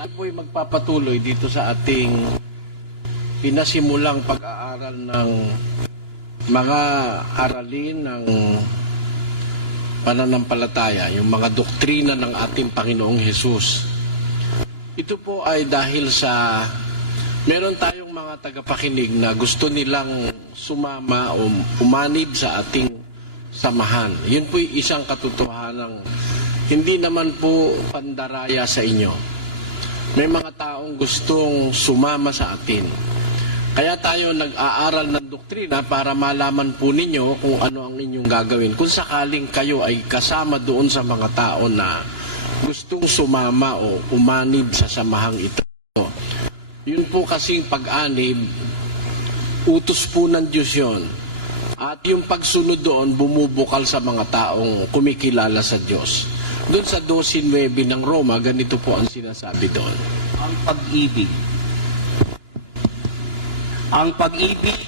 Tayo po'y magpapatuloy dito sa ating pinasimulang pag-aaral ng mga aralin ng pananampalataya, yung mga doktrina ng ating Panginoong Hesus. Ito po ay dahil sa meron tayong mga tagapakinig na gusto nilang sumama o umanib sa ating samahan. Yun po'y isang katotohanang hindi naman po pandaraya sa inyo. May mga taong gustong sumama sa atin. Kaya tayo nag-aaral ng doktrina para malaman po ninyo kung ano ang inyong gagawin. Kung sakaling kayo ay kasama doon sa mga tao na gustong sumama o umanib sa samahang ito. Yun po kasing pag-anib, utos po ng Diyos yun. At yung pagsunod doon, bumubukal sa mga taong kumikilala sa Diyos. Doon sa 12:9 ng Roma, ganito po ang sinasabi doon. Ang pag-ibig. Ang pag-ibig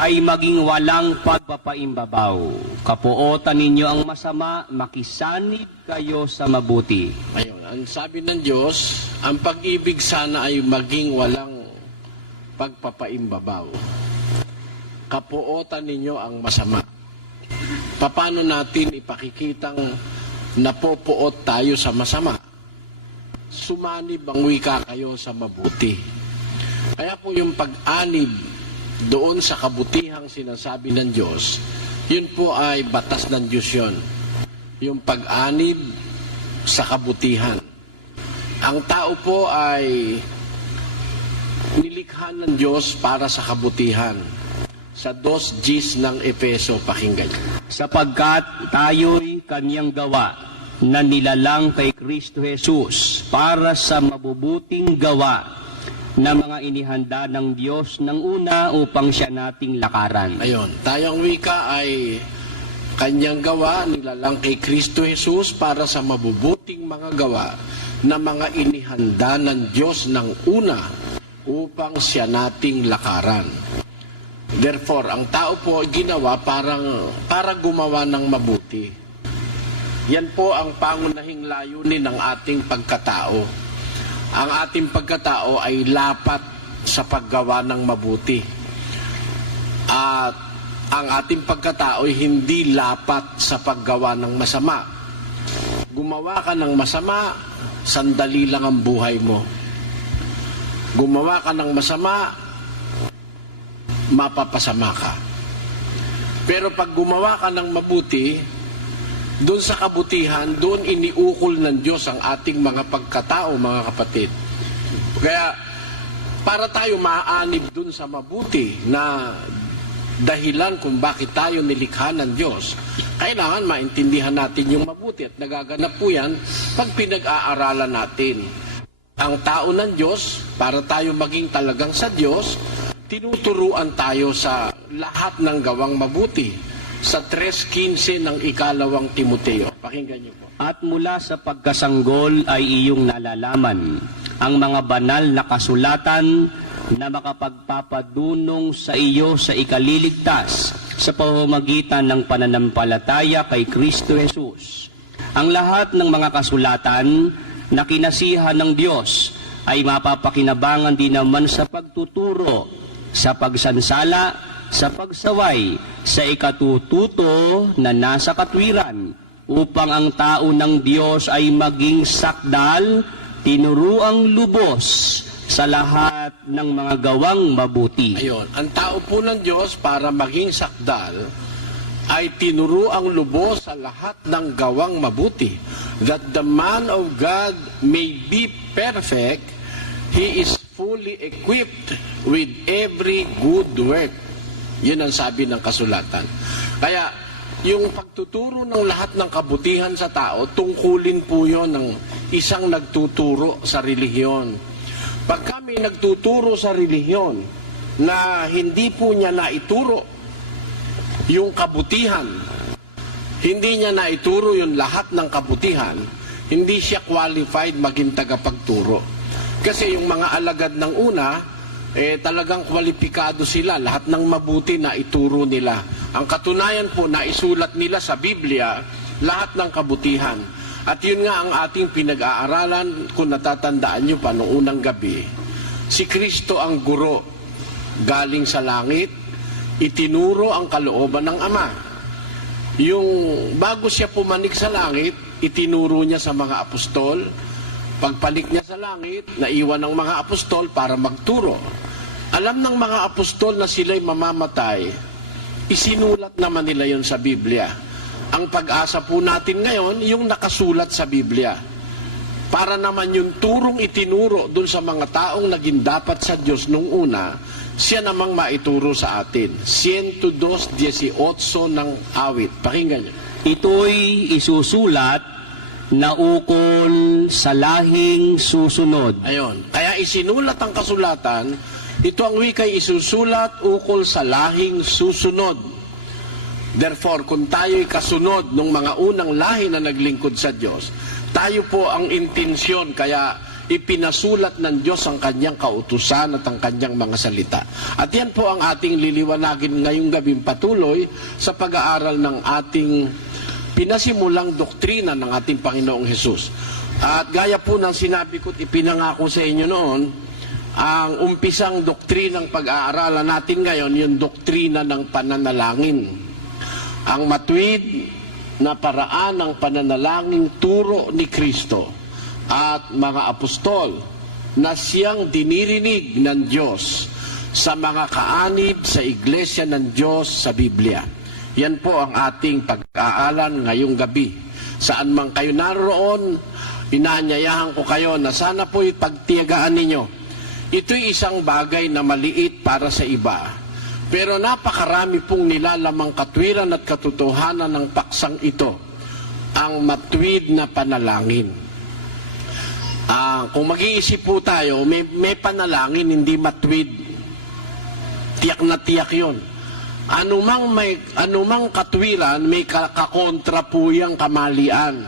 ay maging walang pagpapaimbabaw. Kapuotan ninyo ang masama, makisanib kayo sa mabuti. Ayun, ang sabi ng Diyos, ang pag-ibig sana ay maging walang pagpapaimbabaw. Kapuotan ninyo ang masama. Paano natin ipakikitang napopuot tayo sa masama? Sumanib ang wika kayo sa mabuti. Kaya po yung pag-anib doon sa kabutihang sinasabi ng Diyos, yun po ay batas ng Diyos yun. Yung pag-anib sa kabutihan. Ang tao po ay nilikha ng Diyos para sa kabutihan. Sa 2:10 ng Efeso, pakinggan. Sapagkat tayo'y kanyang gawa na nilalang kay Kristo Jesus para sa mabubuting gawa na mga inihanda ng Diyos ng una upang siya nating lakaran. Ayon, tayong wika ay kanyang gawa, nilalang kay Kristo Jesus para sa mabubuting mga gawa na mga inihanda ng Diyos ng una upang siya nating lakaran. Therefore, ang tao po ginawa para gumawa ng mabuti. Yan po ang pangunahing layunin ng ating pagkatao. Ang ating pagkatao ay lapat sa paggawa ng mabuti. At ang ating pagkatao ay hindi lapat sa paggawa ng masama. Gumawa ka ng masama, sandali lang ang buhay mo. Gumawa ka ng masama, mapapasama ka. Pero pag gumawa ka ng mabuti, doon sa kabutihan, doon iniukol ng Diyos ang ating mga pagkatao, mga kapatid. Kaya, para tayo maaanib doon sa mabuti na dahilan kung bakit tayo nilikha ng Diyos, kailangan maintindihan natin yung mabuti at nagaganap po yan pag pinag-aaralan natin. Ang tao ng Diyos, para tayo maging talagang sa Diyos, tinuturuan tayo sa lahat ng gawang mabuti. Sa 3:15 ng 2 Timoteo. Pakinggan niyo po. At mula sa pagkasanggol ay iyong nalalaman ang mga banal na kasulatan na makapagpapadunong sa iyo sa ikaliligtas sa pamamagitan ng pananampalataya kay Kristo Jesus. Ang lahat ng mga kasulatan na kinasihan ng Diyos ay mapapakinabangan din naman sa pagtuturo, sa pagsansala, sa pagsaway, sa ikatututo na nasa katwiran, upang ang tao ng Diyos ay maging sakdal, tinuruang lubos sa lahat ng mga gawang mabuti. Ayun, ang tao po ng Diyos para maging sakdal ay tinuruang lubos sa lahat ng gawang mabuti. That the man of God may be perfect, he is fully equipped with every good work. Yun ang sabi ng kasulatan. Kaya, yung pagtuturo ng lahat ng kabutihan sa tao, tungkulin po yun ng isang nagtuturo sa relihiyon. Pag kami nagtuturo sa relihiyon na hindi po niya naituro yung kabutihan, hindi niya naituro yung lahat ng kabutihan, hindi siya qualified maging tagapagturo. Kasi yung mga alagad ng una, talagang kwalipikado sila. Lahat ng mabuti na ituro nila. Ang katunayan po na isulat nila sa Biblia, lahat ng kabutihan. At yun nga ang ating pinag-aaralan, kung natatandaan nyo pa noong unang gabi. Si Kristo ang guro, galing sa langit, itinuro ang kalooban ng Ama. Yung bago siya pumanik sa langit, itinuro niya sa mga apostol. Pagpanik niya sa langit, naiwan ng mga apostol para magturo. Alam ng mga apostol na sila'y mamamatay, isinulat naman nila yon sa Biblia. Ang pag-asa po natin ngayon, yung nakasulat sa Biblia. Para naman yung turong itinuro dun sa mga taong naging dapat sa Diyos nung una, siya namang maituro sa atin. 102:18 ng awit. Pakinggan niyo. Ito'y isusulat na ukol sa lahing susunod. Ayon. Kaya isinulat ang kasulatan, ito ang wikay isusulat ukol sa lahing susunod. Therefore, kung tayo'y kasunod ng mga unang lahi na naglingkod sa Diyos, tayo po ang intensyon, kaya ipinasulat ng Diyos ang kanyang kautusan at ang kanyang mga salita. At yan po ang ating liliwanagin ngayong gabing patuloy sa pag-aaral ng ating pinasimulang doktrina ng ating Panginoong Hesus. At gaya po ng sinabi ko't ipinangako sa inyo noon, ang umpisang doktrinang pag-aaralan natin ngayon, yung doktrina ng pananalangin. Ang matuwid na paraan ng pananalangin turo ni Kristo at mga apostol na siyang dinirinig ng Diyos sa mga kaanib sa iglesia ng Diyos sa Biblia. Yan po ang ating pag-aalan ngayong gabi. Saan man kayo naroon, inaanyayahan ko kayo na sana po'y pagtiyagaan ninyo. Ito'y isang bagay na maliit para sa iba. Pero napakarami pong nilalamang katwiran at katotohanan ng paksang ito, ang matuwid na panalangin. Kung mag-iisip po tayo, may panalangin hindi matuwid. Tiyak na tiyak yun. Anumang katwiran, may kakontra po yung kamalian.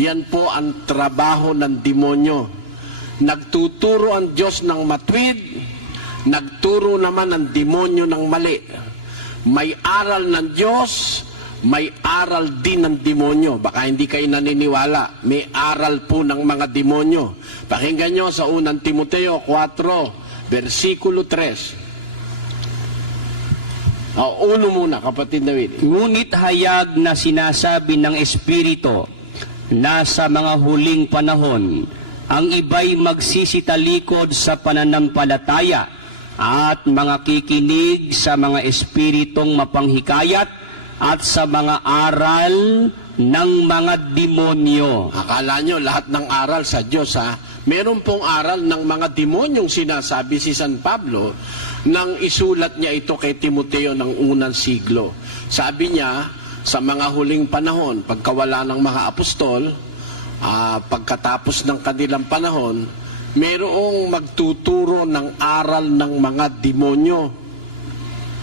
Yan po ang trabaho ng demonyo. Nagtuturo ang Diyos ng matuwid, nagturo naman ang demonyo ng mali. May aral ng Diyos, may aral din ng demonyo. Baka hindi kayo naniniwala. May aral po ng mga demonyo. Pakinggan nyo sa unang Timoteo 4, versikulo 3. Uno muna, kapatid David. Ngunit hayag na sinasabi ng Espiritu na sa mga huling panahon, ang iba'y magsisitalikod sa pananampalataya at mga kikinig sa mga espiritong mapanghikayat at sa mga aral ng mga demonyo. Akala nyo lahat ng aral sa Diyos, ha? Meron pong aral ng mga demonyong sinasabi si San Pablo nang isulat niya ito kay Timoteo ng unang siglo. Sabi niya, sa mga huling panahon, pagkawala ng mga apostol, pagkatapos ng kanilang panahon, mayroong magtuturo ng aral ng mga demonyo.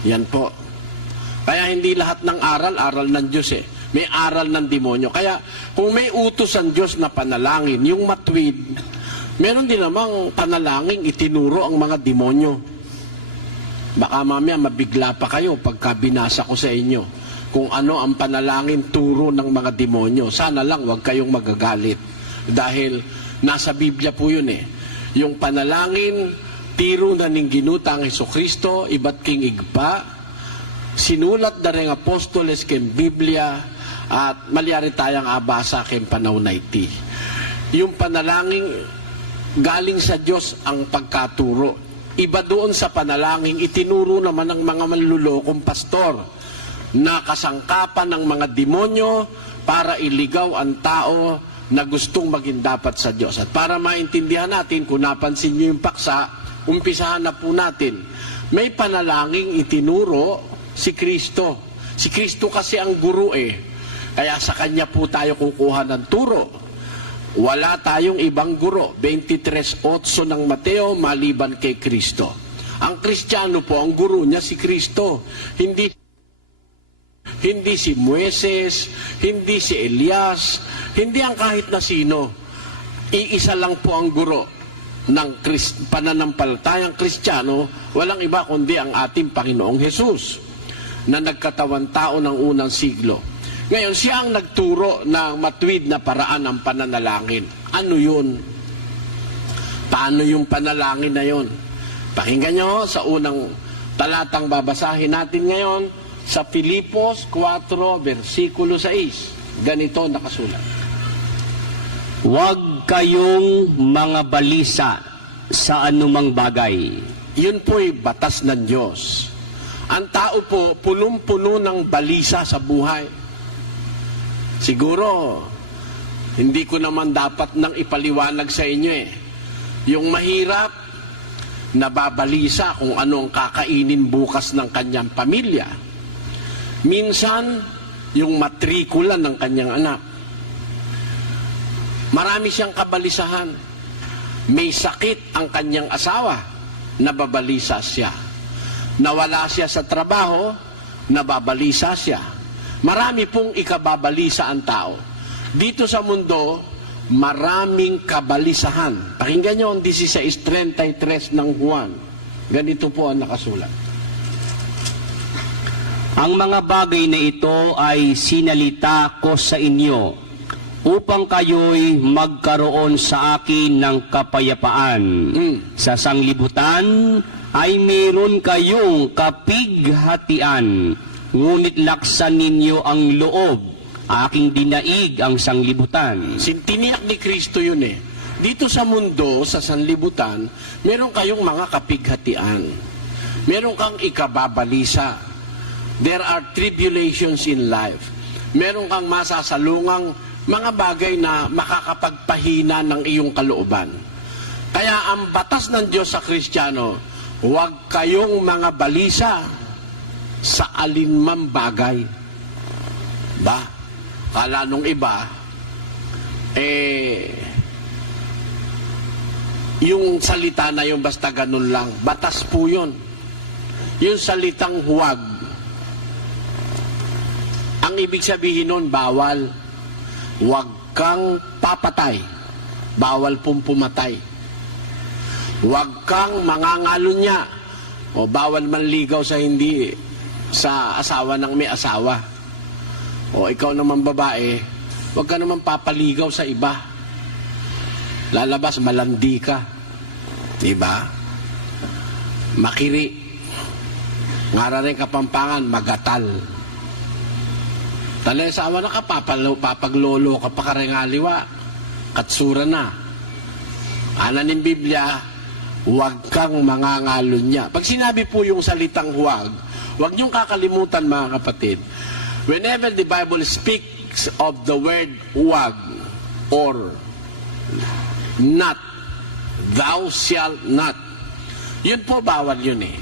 Yan po. Kaya hindi lahat ng aral ng Diyos eh. May aral ng demonyo. Kaya kung may utos ang Diyos na panalangin, yung matuwid, meron din namang panalangin itinuro ang mga demonyo. Baka mamaya mabigla pa kayo pagka binasa ko sa inyo kung ano ang panalangin turo ng mga demonyo. Sana lang wag kayong magagalit. Dahil nasa Biblia po yun eh. Yung panalangin, tiro na ning ginuta ang Jesucristo, iba't king igpa, sinulat na rin apostoles ken Biblia, at malyari tayang abasa ken panaw na iti. Yung panalangin, galing sa Diyos ang pagkaturo. Iba doon sa panalangin, itinuro naman ng mga manlulokong pastor na kasangkapan ng mga demonyo para iligaw ang tao na gustong maging dapat sa Diyos. At para maintindihan natin, kung napansin nyo yung paksa, umpisahan na po natin. May panalangin itinuro si Kristo. Si Kristo kasi ang guro eh. Kaya sa Kanya po tayo kukuha ng turo. Wala tayong ibang guro. 23:8 ng Mateo, maliban kay Kristo. Ang Kristiyano po, ang guro niya si Kristo. Hindi si Moises, hindi si Elias, hindi ang kahit na sino. Iisa lang po ang guro ng pananampalatayang Kristiyano, walang iba kundi ang ating Panginoong Hesus na nagkatawan tao ng unang siglo. Ngayon, siya ang nagturo ng matuwid na paraan ng pananalangin. Ano yun? Paano yung panalangin na yun? Pakinggan nyo sa unang talatang babasahin natin ngayon sa Filipos 4, versikulo 6. Ganito nakasulat. Huwag kayong mga balisa sa anumang bagay. Yun po'y batas ng Diyos. Ang tao po, punong-puno ng balisa sa buhay. Siguro, hindi ko naman dapat nang ipaliwanag sa inyo eh. Yung mahirap, nababalisa kung ano ang kakainin bukas ng kanyang pamilya. Minsan, yung matrikula ng kanyang anak. Marami siyang kabalisahan. May sakit ang kanyang asawa, nababalisa siya. Nawala siya sa trabaho, nababalisa siya. Marami pong ikababalisa ang tao. Dito sa mundo, maraming kabalisahan. Pakinggan nyo ang 16:33 ng Juan. Ganito po ang nakasulat. Ang mga bagay na ito ay sinalita ko sa inyo upang kayo'y magkaroon sa akin ng kapayapaan. Sa sanglibutan ay meron kayong kapighatian, ngunit laksan ninyo ang loob. Aking dinaig ang sanglibutan. Tiniyak ni Kristo yun eh. Dito sa mundo, sa sanlibutan, meron kayong mga kapighatian. Meron kang ikababalisa. There are tribulations in life. Meron kang masasalungang mga bagay na makakapagpahina ng iyong kalooban. Kaya ang batas ng Diyos sa Kristiyano, huwag kayong mga balisa sa alinmang bagay. Ba? Kala nung iba, yung salita na yung basta ganun lang. Batas po yun. Yung salitang huwag. Ang ibig sabihin nun, bawal. Huwag kang papatay. Bawal pong pumatay. Huwag kang mangangalunya. O bawal manligaw sa asawa ng may asawa. O ikaw naman babae, huwag ka naman papaligaw sa iba. Lalabas, malandi ka. Diba? Makiri. Ngara rin Kapampangan, magatal. Talay asawa na ka, papaglolo ka pa karengaliwa. Katsura na. Ana ng Biblia, huwag kang mangangalunya. Pag sinabi po yung salitang huwag niyong kakalimutan mga kapatid. Whenever the Bible speaks of the word huwag or not, thou shalt not, yun po bawal yun eh.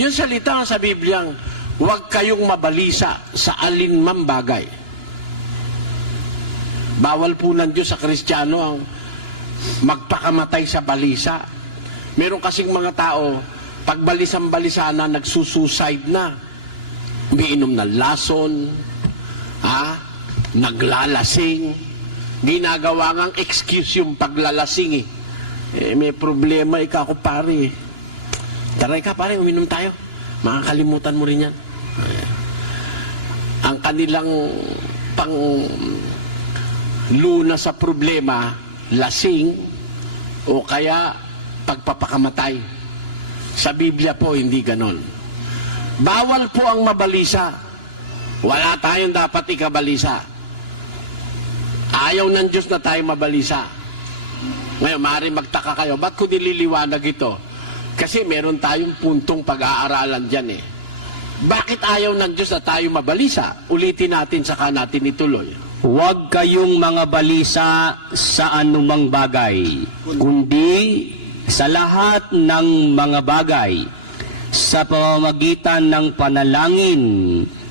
Yung salita sa Bibliang, huwag kayong mabalisa sa alinmang bagay. Bawal po ng Diyos sa Kristiyano ang magpakamatay sa balisa. Meron kasing mga tao, pag balisang-balisa na, nagsusuicide na. Umiinom ng lason, naglalasing, ginagawa ngang excuse yung paglalasing eh. May problema, ikaw ko pare. Tara ka pare, uminom tayo. Makakalimutan mo rin yan. Ang kanilang pang luna sa problema, lasing, o kaya pagpapakamatay. Sa Biblia po, hindi ganon. Bawal po ang mabalisa. Wala tayong dapat ikabalisa. Ayaw ng Diyos na tayo mabalisa. Ngayon, maaaring magtaka kayo, ba't ko nililiwanag ito? Kasi meron tayong puntong pag-aaralan dyan eh. Bakit ayaw ng Diyos na tayo mabalisa? Ulitin natin, saka natin ituloy. Huwag kayong mga balisa sa anumang bagay, kundi sa lahat ng mga bagay, sa pamamagitan ng panalangin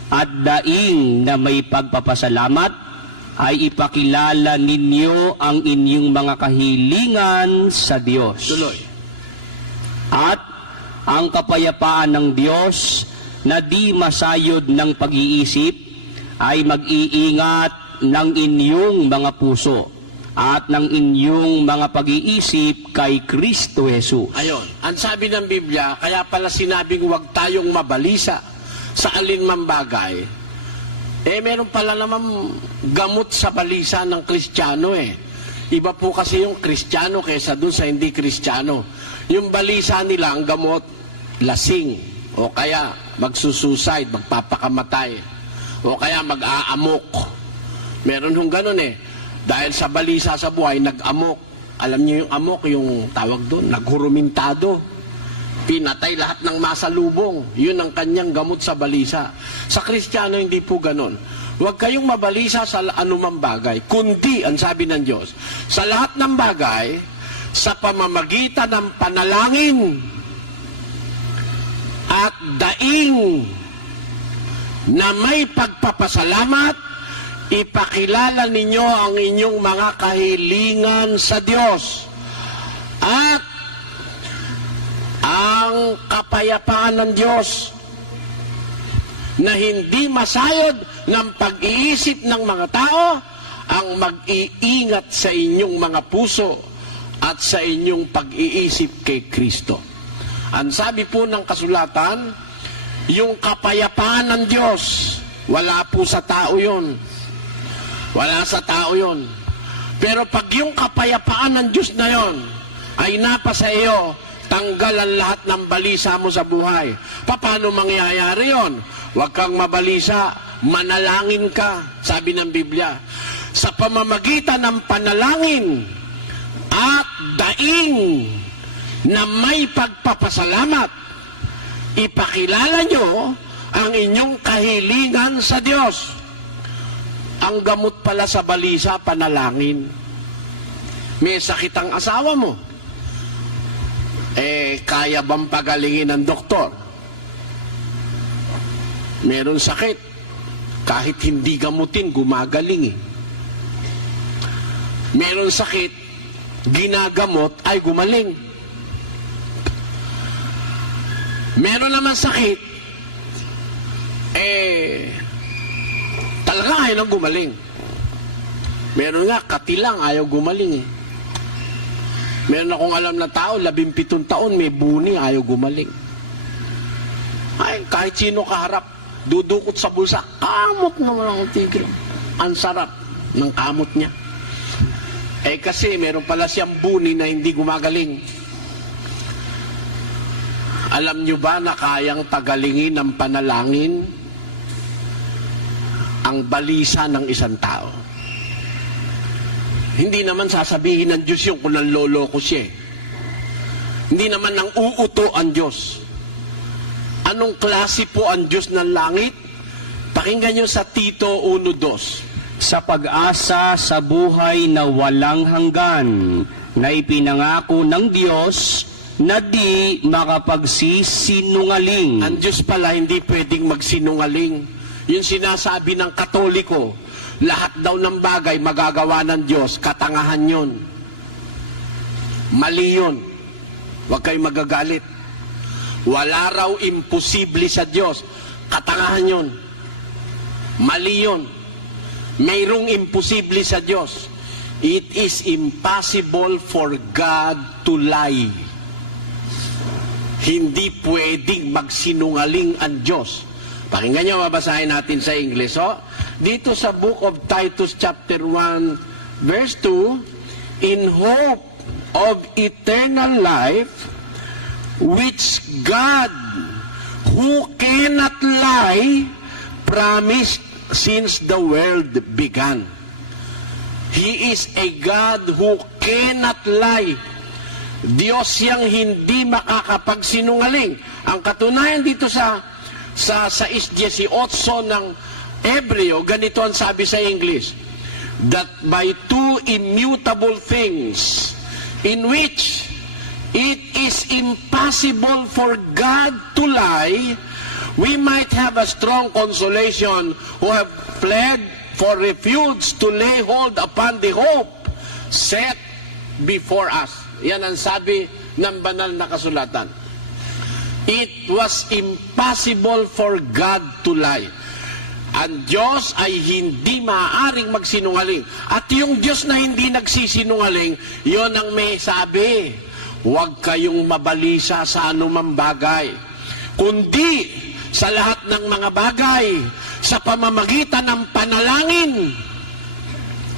at daing na may pagpapasalamat, ay ipakilala ninyo ang inyong mga kahilingan sa Diyos. Tuloy. At ang kapayapaan ng Diyos na di masayod ng pag-iisip ay mag-iingat ng inyong mga puso at ng inyong mga pag-iisip kay Kristo Jesus. Ayon, ang sabi ng Biblia, kaya pala sinabing huwag tayong mabalisa sa alinmang bagay, Meron pala naman gamot sa balisa ng Kristiyano Iba po kasi yung Kristiyano kaysa dun sa hindi Kristiyano. Yung balisa nila, ang gamot, lasing. O kaya magsusuicide, magpapakamatay. O kaya mag-aamok. Meron hong ganun Dahil sa balisa sa buhay, nag-amok. Alam niyo yung amok, yung tawag doon, naghurumintado. Pinatay lahat ng masalubong. Yun ang kanyang gamot sa balisa. Sa Kristiyano, hindi po ganun. Huwag kayong mabalisa sa anumang bagay, kundi, ang sabi ng Diyos, sa lahat ng bagay, sa pamamagitan ng panalangin at daing na may pagpapasalamat, ipakilala ninyo ang inyong mga kahilingan sa Diyos. At ang kapayapaan ng Diyos na hindi masayod ng pag-iisip ng mga tao ang mag-iingat sa inyong mga puso at sa inyong pag-iisip kay Kristo. Ang sabi po ng kasulatan, yung kapayapaan ng Diyos, wala po sa tao yun. Wala sa tao yun. Pero pag yung kapayapaan ng Diyos na yun ay napa sa iyo, tanggal ang lahat ng balisa mo sa buhay. Paano mangyayari yon? Huwag kang mabalisa, manalangin ka, sabi ng Biblia. Sa pamamagitan ng panalangin at daing na may pagpapasalamat, ipakilala nyo ang inyong kahilingan sa Diyos. Ang gamot pala sa balisa, panalangin. May sakit ang asawa mo. Kaya bang pagalingin ng doktor? Meron sakit. Kahit hindi gamutin, gumagaling Meron sakit, ginagamot, ay gumaling. Meron naman sakit, talaga ayaw nang gumaling. Meron nga, katilang, ayaw gumaling Meron akong alam na tao, 17 taon, may buni, ayaw gumaling. Ay, kahit sino kaharap, dudukot sa bulsa, kamot naman ang tigil. Ang sarap ng kamot niya. Kasi meron pala siyang buni na hindi gumagaling. Alam nyo ba na kayang pagalingin ng panalangin ang balisa ng isang tao? Hindi naman sasabihin ng Diyos yung kung nanloloko siya. Hindi naman nang uuto ang Diyos. Anong klase po ang Diyos ng langit? Pakinggan nyo sa Tito 1:2. Sa pag-asa sa buhay na walang hanggan na ipinangako ng Diyos na di makapagsisinungaling. Ang Diyos pala hindi pwedeng magsinungaling. Yung sinasabi ng Katoliko, lahat daw ng bagay magagawa ng Diyos, katangahan yun. Mali yun. Huwag kayong magagalit. Wala raw imposible sa Diyos. Katangahan yun. Mali yun. Mayroong imposible sa Diyos. It is impossible for God to lie. Hindi pwedeng magsinungaling ang Diyos. Pakinggan nyo, mabasahin natin sa English. Dito sa book of Titus chapter 1 verse 2, in hope of eternal life, which God, who cannot lie, promised since the world began. He is a God who cannot lie. Diyos siyang hindi makakapagsinungaling. Ang katunayan dito sa 6:18 ng Hebreo, ganito ang sabi sa English, that by two immutable things in which it is impossible for God to lie, we might have a strong consolation who have fled for refuge to lay hold upon the hope set before us. Yan ang sabi ng banal na kasulatan. It was impossible for God to lie. Ang Diyos ay hindi maaaring magsinungaling. At yung Diyos na hindi nagsisinungaling, yon ang may sabi, huwag kayong mabalisa sa anumang bagay, kundi sa lahat ng mga bagay, sa pamamagitan ng panalangin.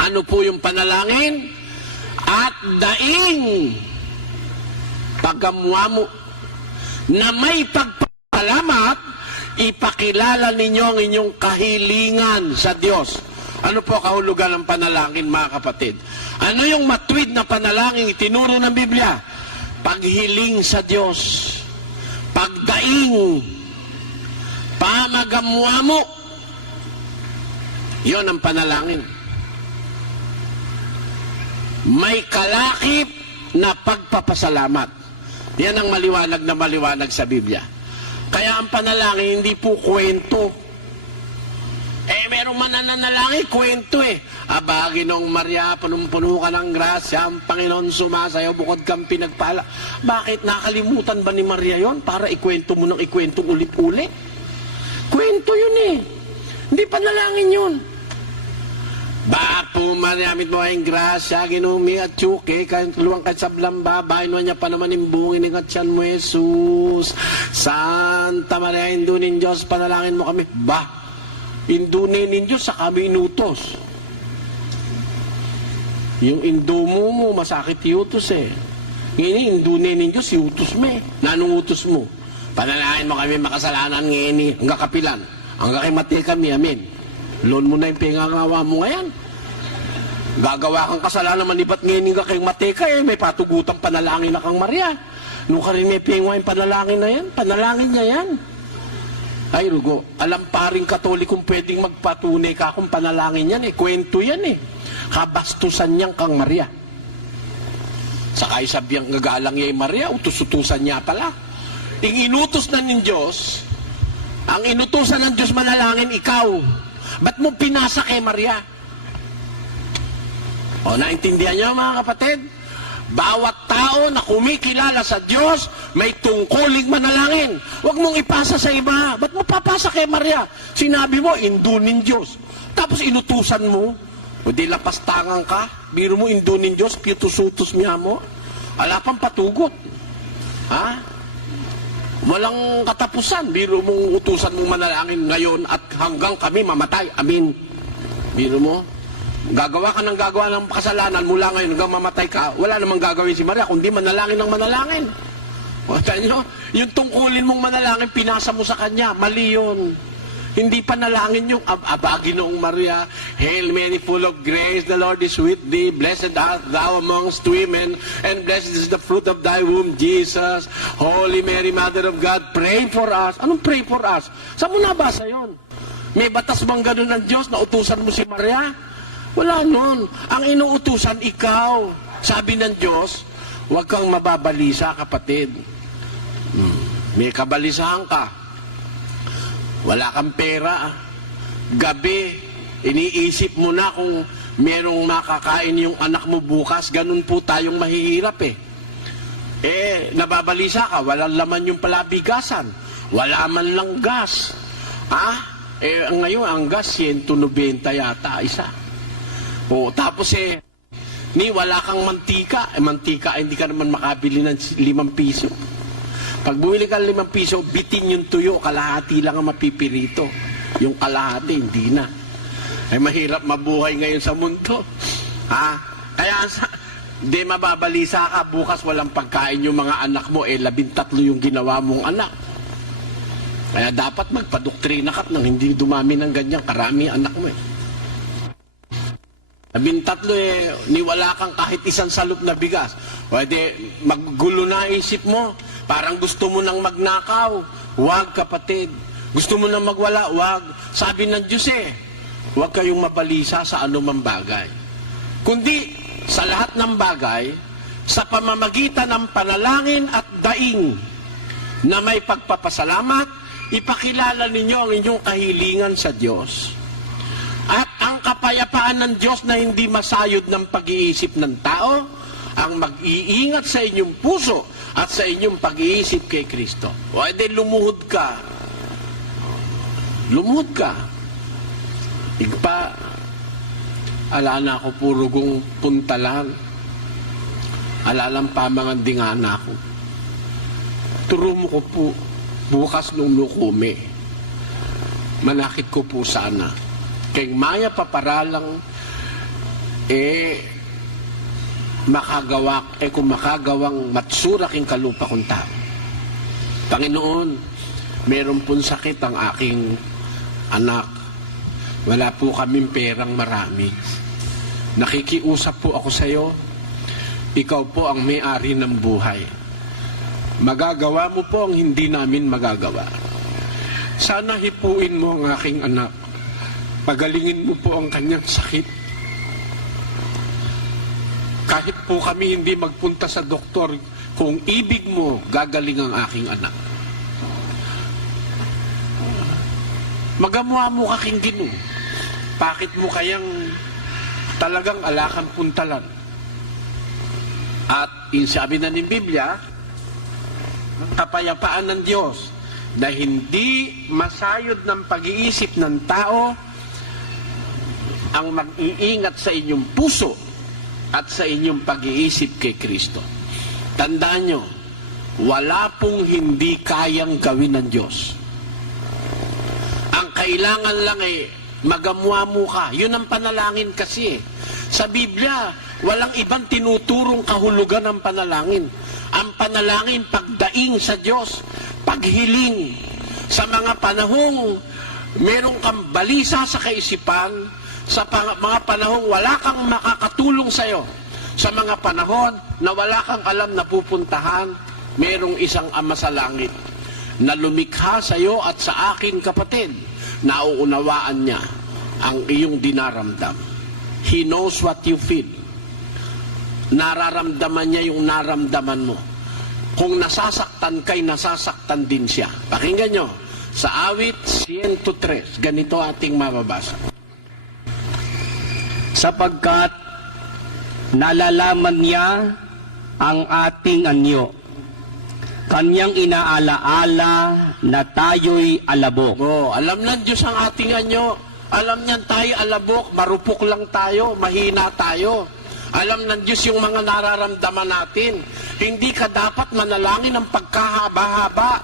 Ano po yung panalangin? At daing paggamwa mo na may pagpapalamat, ipakilala ninyo ang inyong kahilingan sa Diyos. Ano po kahulugan ng panalangin, mga kapatid? Ano yung matuwid na panalangin itinuro ng Biblia? Paghiling sa Diyos, pagdaing, pamagamwa mo. Yon ang panalangin. May kalakip na pagpapasalamat. Yan ang maliwanag na maliwanag sa Biblia. Kaya ang panalangin hindi po kwento. Merong mananalangin, kwento Aba, Ginoong Maria, punong-puno ka ng grasya, ang Panginoon sumasayaw, bukod kang pinagpala. Bakit nakalimutan ba ni Maria yon para ikwento mo ng ikwento ulit-ulit? Kwento yun Hindi panalangin yun. Ba po mariamit mo ang grasya, ginumi at tsuke, kahit luwang kahit sablang babae, niya pa naman imbungin ng atyan mo, Jesus. Santa Maria, indunin Diyos, panalangin mo kami. Ba, indunin Diyos, sa kami inutos. Yung indumo mo, masakit iutos Ngini, indunin Diyos, iutos mo Nanong utos mo? Panalangin mo kami makasalanan ngini, hanggang kapilan. Hanggang kay mati kami, amin. Loan mo na yung pingangawa mo ngayon. Gagawa kang kasalanan, manibat ngayon ka kayong mateka may patugutang panalangin na kang Maria. Nung ka rin may pingwa yung panalangin na yan, panalangin niya yan. Ay, Rugo, alam pa rin Katolikong pwedeng magpatunay ka kung panalangin yan kwento yan Kabastusan niyang kang Maria. Sakay sabiyang gagalang niya yung Maria, utus-utusan niya pala. Inutos na ng Diyos, ang inutusan ng Diyos manalangin, ikaw. Ba't mo pinasa kay Maria? Naintindihan niyo mga kapatid? Bawat tao na kumikilala sa Diyos, may tungkuling manalangin. Huwag mong ipasa sa iba. Ba't mo papasa kay Maria? Sinabi mo, indunin Diyos. Tapos inutusan mo, o di lapastangan ka, biro mo indunin Diyos, piutus-utus niya mo. Wala pang patugot. Walang katapusan. Biro mong utusan mong manalangin ngayon at hanggang kami mamatay. Amin. Biro mo, gagawa ka ng gagawa ng kasalanan mula ngayon hanggang mamatay ka, wala namang gagawin si Maria kundi manalangin ng manalangin. Yung tungkulin mong manalangin, pinasa mo sa kanya. Mali yun. Hindi panalangin yung Aba, Ginoong Maria, Hail Mary, full of grace, the Lord is with thee, blessed art thou amongst women, and blessed is the fruit of thy womb, Jesus. Holy Mary, Mother of God, pray for us. Anong pray for us? Saan mo nabasa yun? May batas bang ganun ng Diyos na utusan mo si Maria? Wala nun. Ang inuutusan, ikaw. Sabi ng Diyos, huwag kang mababalisa, kapatid. May kabalisahan ka. Wala kang pera. Gabi, iniisip mo na kung merong makakain yung anak mo bukas. Ganun po tayong mahihirap nababalisa ka, walang laman yung palabigasan. Wala man lang gas. Ngayon, ang gas, 190 yata isa. Tapos wala kang mantika. Mantika, hindi ka naman makabili ng 5 piso. Pag bumili ka ng 5 piso, bitin yung tuyo, kalahati lang ang mapipirito. Yung kalahati, hindi na. Mahirap mabuhay ngayon sa mundo. Kaya, di mababalisa ka, bukas walang pagkain yung mga anak mo, 13 yung ginawa mong anak. Kaya dapat magpadoktrina ka nang hindi dumami ng ganyan, karami anak mo 13 niwala kang kahit isang salop na bigas. Pwede maggulo na isip mo. Parang gusto mo nang magnakaw. Huwag, kapatid. Gusto mo nang magwala. Huwag. Sabi ng Diyos huwag kayong mabalisa sa anumang bagay. Kundi sa lahat ng bagay, sa pamamagitan ng panalangin at daing na may pagpapasalamat, ipakilala ninyo ang inyong kahilingan sa Diyos. At ang kapayapaan ng Diyos na hindi masayod ng pag-iisip ng tao, ang mag-iingat sa inyong puso at sa inyong pag-iisip kay Kristo. Lumuhod ka. Lumuhod ka. Ala na ako puro kong puntalan. Alalang pamangandingan na ako. Turo mo ko po bukas nung lukumi. Manakit ko po sana. Kay maya paparalang, kung makagawang matsura king kalupa kong tao. Panginoon, meron pong sakit ang aking anak. Wala po kaming perang marami. Nakikiusap po ako sa iyo. Ikaw po ang may-ari ng buhay. Magagawa mo po ang hindi namin magagawa. Sana hipuin mo ang aking anak. Pagalingin mo po ang kanyang sakit. Kahit po kami hindi magpunta sa doktor, kung ibig mo, gagaling ang aking anak. Magamwa mo kaking Ginoo. Bakit mo kayang talagang alakan puntalan? At sabi na ni Biblia, kapayapaan ng Diyos na hindi masayod ng pag-iisip ng tao ang mag-iingat sa inyong puso at sa inyong pag-iisip kay Kristo. Tandaan nyo, wala pong hindi kayang gawin ng Diyos. Ang kailangan lang magamwa mo ka. Yun ang panalangin kasi. Sa Biblia, walang ibang tinuturong kahulugan ng panalangin. Ang panalangin, pagdaing sa Diyos, paghiling sa mga panahong merong kang balisa sa kaisipan, sa mga panahong wala kang makakatulong sa'yo, sa mga panahon na wala kang alam na pupuntahan, merong isang Ama sa langit na lumikha sa'yo at sa akin, kapatid, nauunawaan niya ang iyong dinaramdam. He knows what you feel. Nararamdaman niya yung naramdaman mo. Kung nasasaktan kay, nasasaktan din siya. Pakinggan nyo, sa awit 103, ganito ating mababasa. Sapagkat nalalaman niya ang ating anyo, kanyang inaalaala na tayo'y alabok. Alam ng Diyos ang ating anyo. Alam niyan tayo alabok, marupok lang tayo, mahina tayo. Alam ng Diyos yung mga nararamdaman natin. Hindi ka dapat manalangin ng pagkahaba-haba.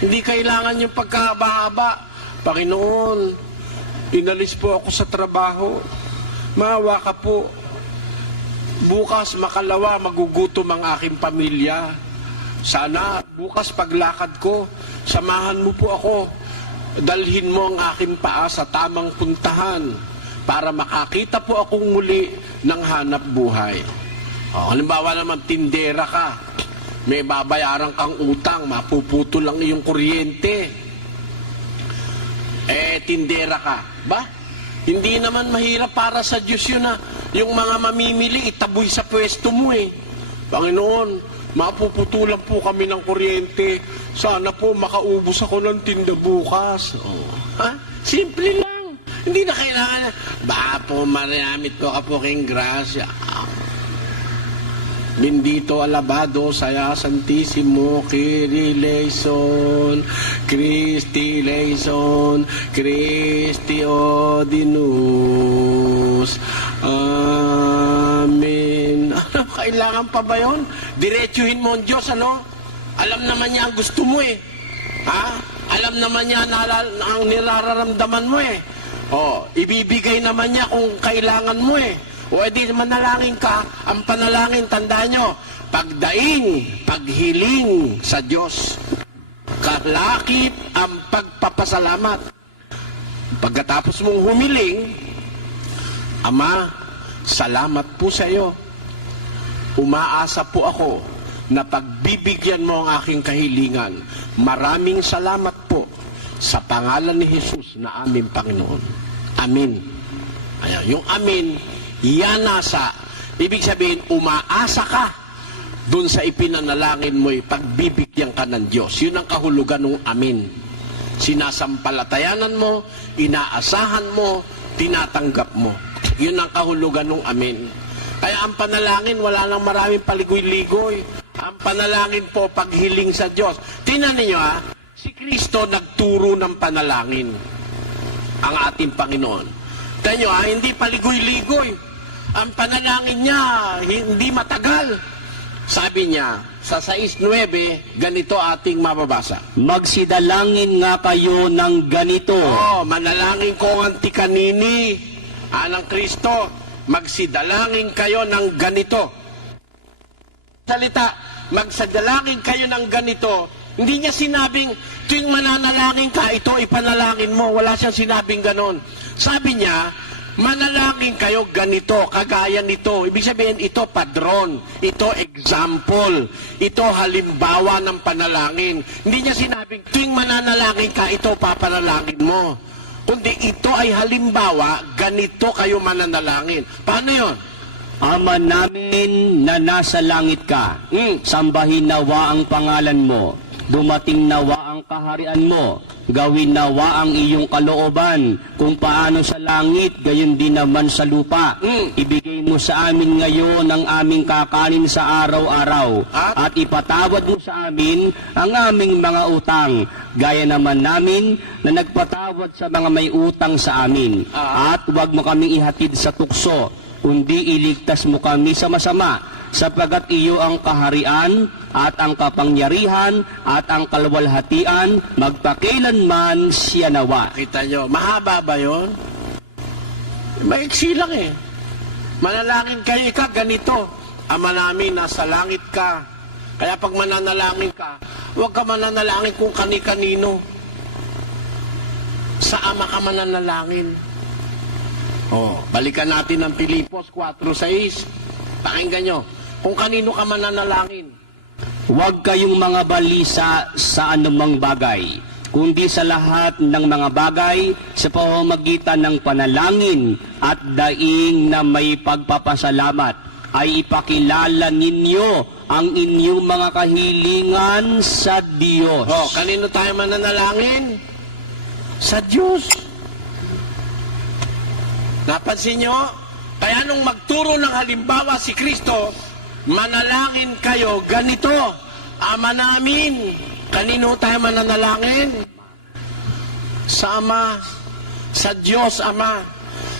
Hindi kailangan yung pagkahaba-haba. Panginoon, inalis po ako sa trabaho. Maawa ka po. Bukas makalawa magugutom ang aking pamilya. Sana bukas paglakad ko, samahan mo po ako. Dalhin mo ang aking paa sa tamang puntahan para makakita po akong muli ng hanap buhay. Halimbawa naman, tindera ka. May babayaran kang utang, mapuputo lang iyong kuryente. Tindera ka. Ba? Hindi naman mahirap para sa Diyos yun na yung mga mamimili, itaboy sa pwesto mo Panginoon, mapuputulan po kami ng kuryente. Sana po makaubos ako ng tinda bukas. Simple lang. Hindi na kailangan. Ba po, maramit ko ka po king grasya. Bendito alabado saya Santissimo Kyrie eleison, Christi eleison, Christi ordinus. Amen. Kailangan pa ba yun? Diretsuhin mo ang Diyos, Alam naman niya ang gusto mo Alam naman niya ang nilararamdaman mo ibibigay naman niya kung kailangan mo O edi manalangin ka. Ang panalangin, tandaan nyo, pagdaing, paghiling sa Diyos. Kalakip ang pagpapasalamat. Pagkatapos mong humiling, Ama, salamat po sa iyo. Umaasa po ako na pagbibigyan mo ang aking kahilingan. Maraming salamat po sa pangalan ni Jesus na aming Panginoon. Amen. Ayan, yung amen, yan nasa, ibig sabihin, umaasa ka dun sa ipinanalangin mo'y pagbibigyan ka ng Diyos. Yun ang kahulugan ng amen. Sinasampalatayanan mo, inaasahan mo, tinatanggap mo. Yun ang kahulugan ng amen. Kaya ang panalangin, wala nang maraming paligoy-ligoy. Ang panalangin po, paghiling sa Diyos. Tingnan ninyo si Kristo nagturo ng panalangin. Ang ating Panginoon. Tingnan nyo hindi paligoy-ligoy. Ang panalangin niya, hindi matagal. sabi niya, sa 6:9, ganito ating mababasa. Magsidalangin nga kayo ng ganito. Manalangin ko ang tikanini, anang Kristo, magsidalangin kayo ng ganito. Salita, magsadalangin kayo ng ganito, hindi niya sinabing, tuwing mananalangin ka, ito ipanalangin mo. Wala siyang sinabing ganon. Sabi niya, manalangin kayo ganito, kagaya nito. Ibig sabihin, ito padron, ito example, ito halimbawa ng panalangin. Hindi niya sinabing, tuwing mananalangin ka, ito papanalangin mo. Kundi ito ay halimbawa, ganito kayo mananalangin. Paano yun? Ama namin na nasa langit ka, sambahin nawa ang pangalan mo. Dumating nawa ang kaharian mo, gawin nawa ang iyong kalooban, kung paano sa langit, gayon din naman sa lupa. Ibigay mo sa amin ngayon ang aming kakanin sa araw-araw, at ipatawad mo sa amin ang aming mga utang, gaya naman namin na nagpatawad sa mga may utang sa amin. At huwag mo kaming ihatid sa tukso, kundi iligtas mo kami sa masama, sapagat iyo ang kaharian at ang kapangyarihan at ang kalwalhatian magpakailanman siya nawa. Kita nyo, mahaba ba yun? Maiksi lang eh. Manalangin kayo, ganito. Ama namin, nasa langit ka. Kaya pag mananalangin ka, huwag ka mananalangin kung kani-kanino. Sa Ama ka mananalangin. Balikan natin ang Pilipos 4:6. Pakinggan nyo. Kung kanino ka mananalangin. Huwag kayong mga balisa sa anumang bagay, kundi sa lahat ng mga bagay sa pamamagitan ng panalangin at daing na may pagpapasalamat ay ipakilala ninyo ang inyong mga kahilingan sa Diyos. Kanino tayo mananalangin? Sa Diyos. Napansin nyo? Kaya nung magturo ng halimbawa si Kristo, manalangin kayo ganito, Ama namin. Kanino tayo mananalangin? Sa Ama, sa Diyos Ama.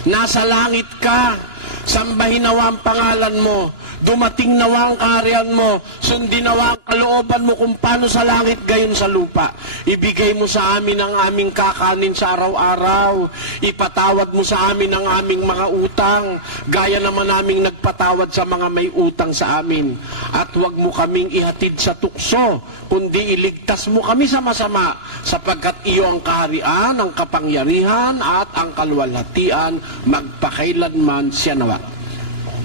Nasa langit ka, sambahin nawa ang pangalan mo, dumating nawa ang kaharian mo, sundin nawa ang kalooban mo kung paano sa langit gayon sa lupa. Ibigay mo sa amin ang aming kakanin sa araw-araw. Ipatawad mo sa amin ang aming mga utang, gaya naman naming nagpatawad sa mga may utang sa amin. At huwag mo kaming ihatid sa tukso, kundi iligtas mo kami sa masama, sapagkat iyo ang kaharian, ang kapangyarihan, at ang kalwalhatian, magpakailanman siya nawa.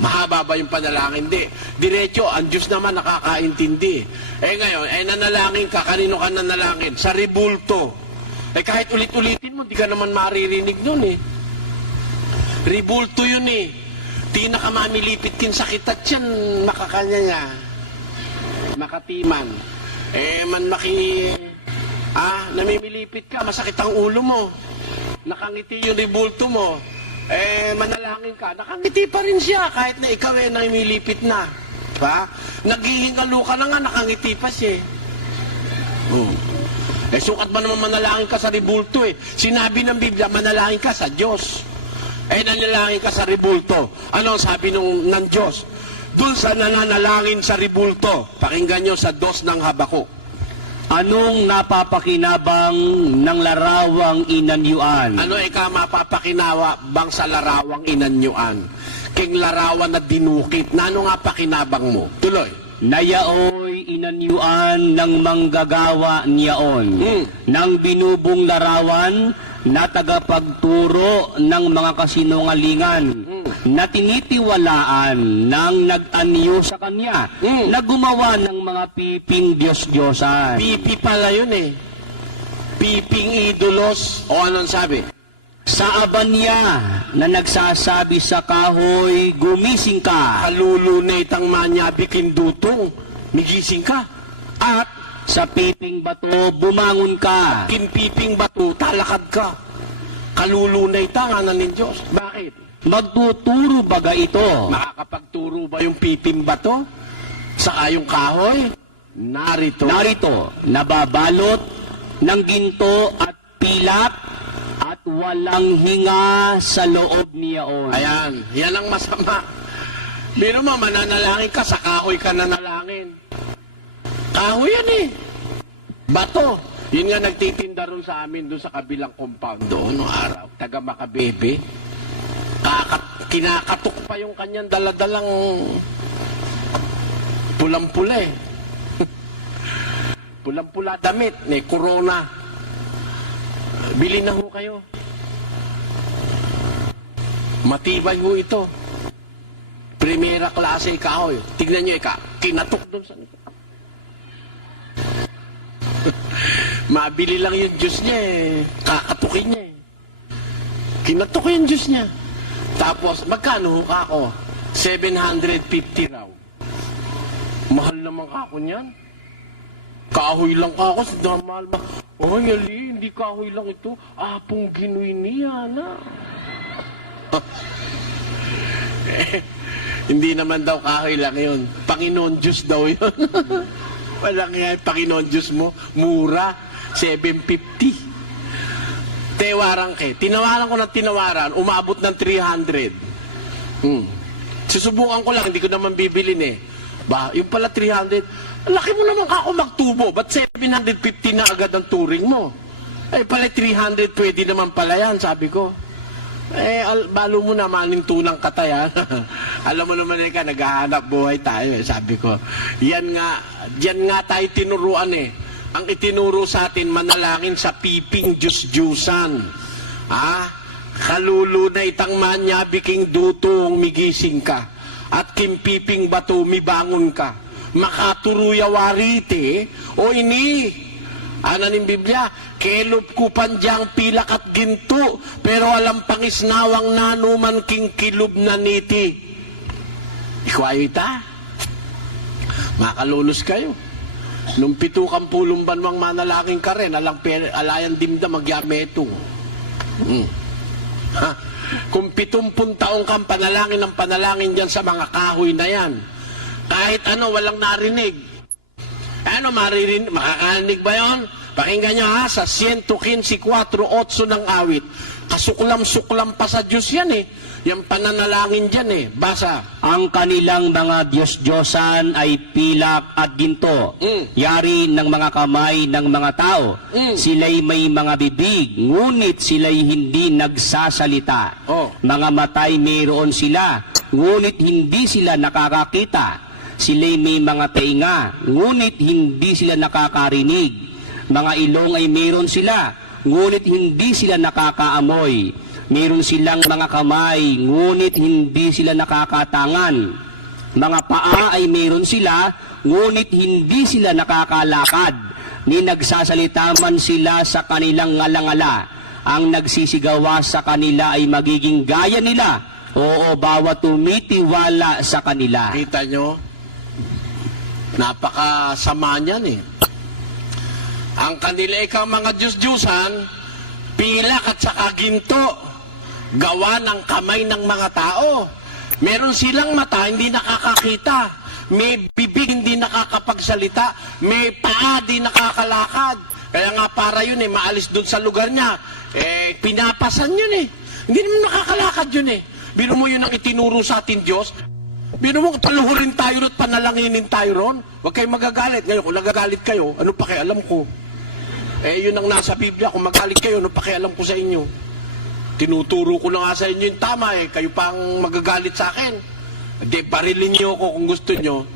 Mahaba ba yung panalangin? Hindi. Diretso, ang Diyos naman nakakaintindi. Ngayon, nanalangin ka, kanino ka nanalangin? Sa ribulto. Kahit ulit-ulitin mo, di ka naman maririnig nun eh. Ribulto yun eh. Di na ka mamilipit kin sakit at yan, makakanya niya. Makatiman. Namimilipit ka, masakit ang ulo mo. Nakangiti yung ribulto mo. Manalangin ka, nakangiti pa rin siya kahit na ikaw namimilipit na. Diba? Naghihingalo ka na nga, nakangiti pa siya. Sukat ba naman manalangin ka sa ribulto eh? Sinabi ng Biblia, manalangin ka sa Diyos. Nanalangin ka sa ribulto. Ano ang sabi ng Diyos? Doon sa nananalangin sa ribulto, pakinggan nyo sa 2 ng Habakuk. Anong napapakinabang ng larawang inanyuan? Ano ka mapapakinawa bang sa larawang inanyuan? King larawan na dinukit, na ano nga pakinabang mo? Tuloy. Nayaoy inanyuan ng manggagawa niyaon, ng binubong larawan na tagapagturo ng mga kasinungalingan, na tinitiwalaan ng nag-anyo sa kanya, na gumawa ng mga piping Diyos-Diyosan. Pipi pala yun eh. Piping idolos. O anong sabi? Sa abanya na nagsasabi sa kahoy, gumising ka. Kalulunay tang manyabikin dutong, migising ka. At sa piping bato, bumangon ka. kinpiping bato, talakad ka. Kalulunay tanganan ng Diyos. Bakit? Magtuturo baga ito? Makakapagturo ba yung piping bato? Saka yung kahoy? Narito. Narito, nababalot ng ginto at pilak at walang hinga sa loob niyaon. Ayan, yan ang masama. Biro mo, mananalangin ka, sa kahoy ka nanalangin. Kahoy yan eh. Bato. Yun nga nagtitinda ron sa amin, doon sa kabilang compound doon, noong araw. Taga Makabebe. Kinakatok pa yung kanyang daladalang pulang-pula eh. Pulang-pula damit, may corona. Bili na ho kayo. Matibay ho ito. Primera klase kahoy. Tignan nyo kinatok doon sa mabili lang yung juice niya eh. Kakatukin niya eh. Kinatok yung juice niya. Tapos, magkano ako? 750 raw. Mahal naman kako niyan. Kahoy lang kako. Mahal ba? Oh, yali, hindi kahoy lang ito. Apong ginoy niya na. Hindi naman daw kahoy lang yun. Panginoon Diyos daw yun. Walang nga Panginoon Diyos mo. Mura. 750. Tewarang tinawaran ko ng tinawaran, umabot ng 300. Susubukan ko lang, hindi ko naman bibilin eh. Yung pala 300, laki mo naman kako magtubo, ba't 750 na agad ang turing mo? Ay pala 300, pwede naman pala yan, sabi ko. Balo mo naman yung tunang katayan. Alam mo naman naghahanap buhay tayo eh, sabi ko. Yan nga tayo tinuruan eh. Ang itinuro sa atin, manalangin sa piping Diyos-Diyusan. Kalulu na itang manya, biking dutong migising ka. At kimpiping bato, mibangon ka. Makaturuya warite, o ini. Ano ng Biblia? Kelup ko panjang pilak at ginto, pero alam pangisnawang nanuman king kilub na niti. Ikwayo ita. Makalulos kayo. Nung 7 banwang manalangin ka rin, alayan dimda magyameto. Kung 70 taong kang panalangin ng panalangin dyan sa mga kahoy na yan, kahit walang narinig. Makakarinig ba yun? Pakinggan nyo sa 115:4-8 ng awit. Kasuklam-suklam pa sa Diyos yan eh. Yung pananalangin dyan eh. Basa. Ang kanilang mga Diyos-Diyosan ay pilak at ginto. Yari ng mga kamay ng mga tao. Sila'y may mga bibig, ngunit sila'y hindi nagsasalita. Mga matay mayroon sila, ngunit hindi sila nakakakita. Sila'y may mga tainga, ngunit hindi sila nakakarinig. Mga ilong ay mayroon sila, ngunit hindi sila nakakaamoy. Meron silang mga kamay, ngunit hindi sila nakakatangan. Mga paa ay meron sila, ngunit hindi sila nakakalakad. Ni nagsasalita man sila sa kanilang ngalangala. Ang nagsisigawa sa kanila ay magiging gaya nila. Oo, bawat tumitiwala sa kanila. Kita nyo? Napakasama niyan eh. Ang kanila ikaw mga Diyos-Diyusan, pilak at saka ginto. Gawa ng kamay ng mga tao. Meron silang mata, hindi nakakakita. May bibig, hindi nakakapagsalita. May paa, hindi nakakalakad. Kaya nga para yun maalis doon sa lugar niya. Pinapasan yun eh. Hindi naman nakakalakad yun eh. Biro mo yun ang itinuro sa atin Diyos. Biro mo, paluhurin tayo at panalanginin tayo ron. Huwag kayong magagalit. Ngayon, kung nagagalit kayo, ano pakialam ko? Yun ang nasa Biblia. Kung magalit kayo, ano pakialam ko sa inyo? Tinuturo ko na nga sa inyo yung tama eh. Kayo pang magagalit sa akin. Hindi, barilin niyo ako kung gusto niyo.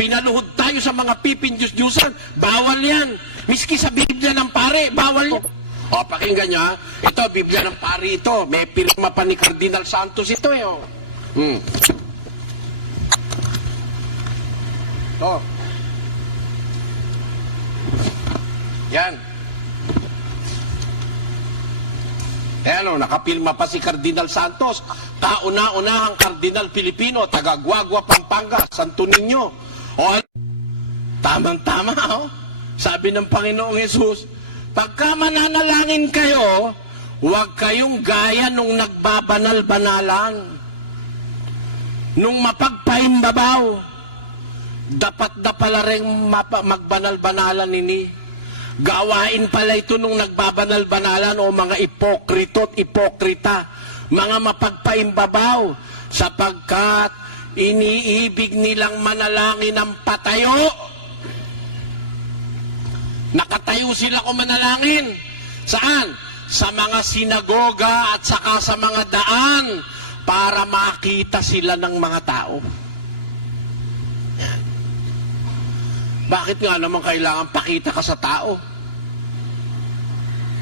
Pinaluhod tayo sa mga pipin Diyos-Diyusan. Bawal yan. Miski sa Biblia ng pare, bawal yan. Pakinggan niyo ha. Ito, Biblia ng pare ito. May pirma pa ni Cardinal Santos ito eh. Yan. Nakapilma pa si Cardinal Santos. Kauna-unahang Cardinal Pilipino, taga Guagua, Pampanga, Santo Niño. Tamang-tama, Sabi ng Panginoong Hesus, pagka mananalangin kayo, huwag kayong gaya nung nagbabanal-banalan. Nung mapagpaimbabaw, dapat na pala rin magbanal-banalan nini. Gawain pala ito nung nagbabanal-banalan o mga ipokrito at ipokrita. mga mapagpaimbabaw, sapagkat iniibig nilang manalangin ng patayo. Nakatayo sila kung manalangin. Saan? Sa mga sinagoga at saka sa mga daan para makita sila ng mga tao. Yan. Bakit nga naman kailangan pakita ka sa tao?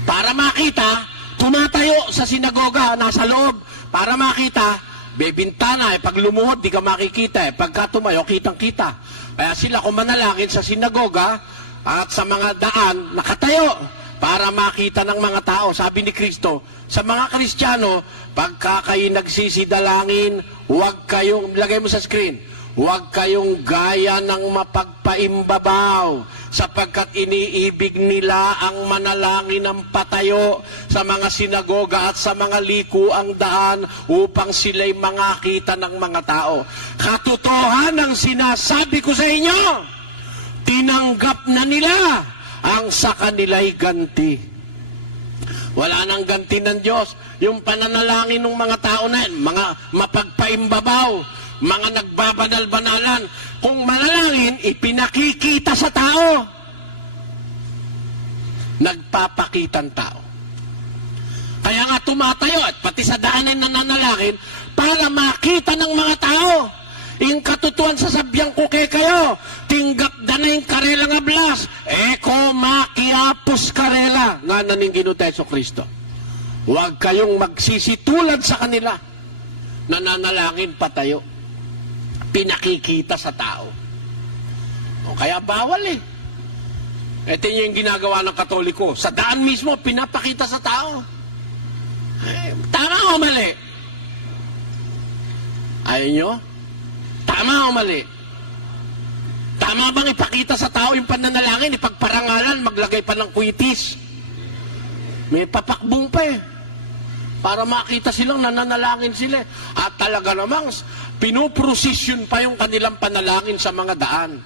Para makita, tumatayo sa sinagoga, nasa loob. Para makita, bebintana, pag lumuhod, di ka makikita. Pagka tumayo, kitang-kita. Kaya sila kung manalangin sa sinagoga at sa mga daan, nakatayo para makita ng mga tao. Sabi ni Kristo, sa mga Kristiyano, pagka kayo nagsisidalangin, huwag kayong, lagay mo sa screen, huwag kayong gaya ng mapagpaimbabaw, sapagkat iniibig nila ang manalangin ng patayo sa mga sinagoga at sa mga likuang daan upang sila'y makita ng mga tao. Katotohanan ang sinasabi ko sa inyo, tinanggap na nila ang sa kanila'y ganti. Wala nang ganti ng Diyos. Yung pananalangin ng mga tao na yan, mga mapagpaimbabaw, mga nagbabanal-banalan, kung manalangin, ipinakikita sa tao. Nagpapakitang tao. Kaya nga tumatayo at pati sa daanan na nanalangin para makita ng mga tao. Yung katutuan sasabihan ko kay kayo, tinggap da na yung karela nga blas, eko makiapos karela, nga naning Ginuteso Kristo. Huwag kayong magsisitulad sa kanila, nananalangin patayo, pinakikita sa tao. O kaya bawal eh. Ito yung ginagawa ng Katoliko, sa daan mismo, pinapakita sa tao. Eh, tama o mali? Ayaw nyo? Tama o mali? Tama bang ipakita sa tao yung pananalangin, ipagparangalan, maglagay pa ng kwitis? May papakbong pa eh. Para makita silang nananalangin sila. At talaga namang pinuprosesyon pa yung kanilang panalangin sa mga daan.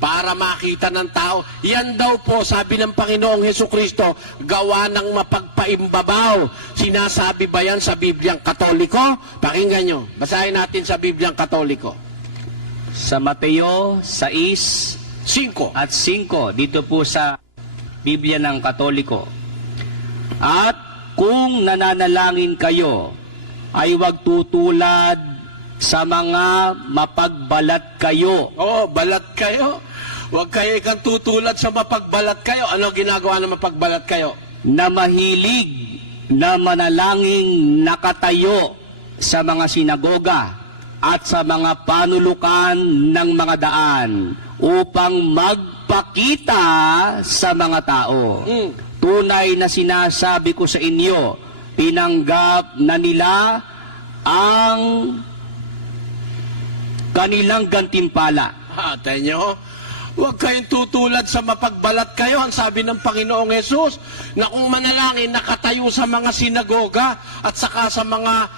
Para makita ng tao. Yan daw po, sabi ng Panginoong Hesukristo, gawa ng mapagpaimbabaw. Sinasabi ba yan sa Bibliang Katoliko? Pakinggan nyo. Basahin natin sa Bibliang Katoliko. Sa Mateo 6 5. at 5, dito po sa Biblia ng Katoliko. At kung nananalangin kayo, ay huwag tutulad sa mga mapagbalat kayo. Oo, balat kayo. Huwag kayo ikang tutulad sa mapagbalat kayo. Ano ginagawa ng mapagbalat kayo? Na mahilig na manalangin nakatayo sa mga sinagoga at sa mga panulukan ng mga daan upang magpakita sa mga tao. Tunay na sinasabi ko sa inyo, tinanggap na nila ang kanilang gantimpala. Tayo nyo, huwag kayong tutulad sa mapagbalat kayo. Ang sabi ng Panginoong Yesus, na kung manalangin, nakatayo sa mga sinagoga at saka sa mga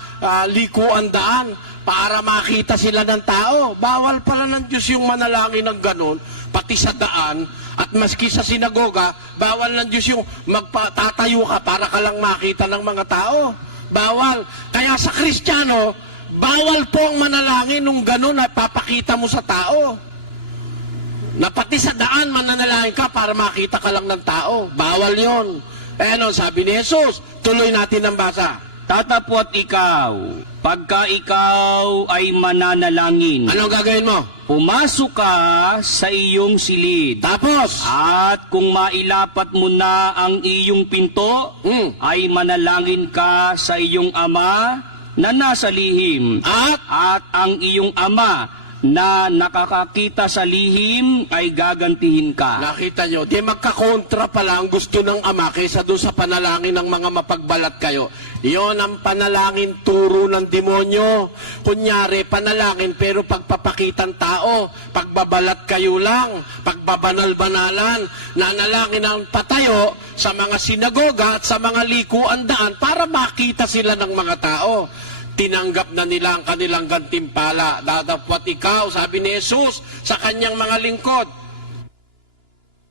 likuan daan para makita sila ng tao. Bawal pala ng Diyos yung manalangin ng ganon, pati sa daan, at maski sa sinagoga, bawal ng Diyos yung magpatatayo ka para ka lang makita ng mga tao. Bawal. Kaya sa Kristiyano, bawal po ang manalangin nung ganon at papakita mo sa tao. Na pati sa daan mananalangin ka para makita ka lang ng tao. Bawal yon. Eh ano, sabi ni Jesus, tuloy natin ang basa. Tatapot ikaw, pagka ikaw ay mananalangin. Anong gagawin mo? Pumasok ka sa iyong silid. Tapos, At kung mailapat mo na ang iyong pinto, ay manalangin ka sa iyong ama na nasa lihim. At ang iyong ama na nakakakita sa lihim ay gagantihin ka. nakita nyo, di magkakontra pala ang gusto ng Ama kaysa doon sa panalangin ng mga mapagbalat kayo. Iyon ang panalangin turo ng demonyo. Kunyari, panalangin pero pagpapakitang tao, pagbabalat kayo lang, pagbabanal-banalan, nanalangin ang patayo sa mga sinagoga at sa mga likuan daan para makita sila ng mga tao. Tinanggap na nila ang kanilang gantimpala. Datapwat ikaw, sabi ni Jesus sa kanyang mga lingkod,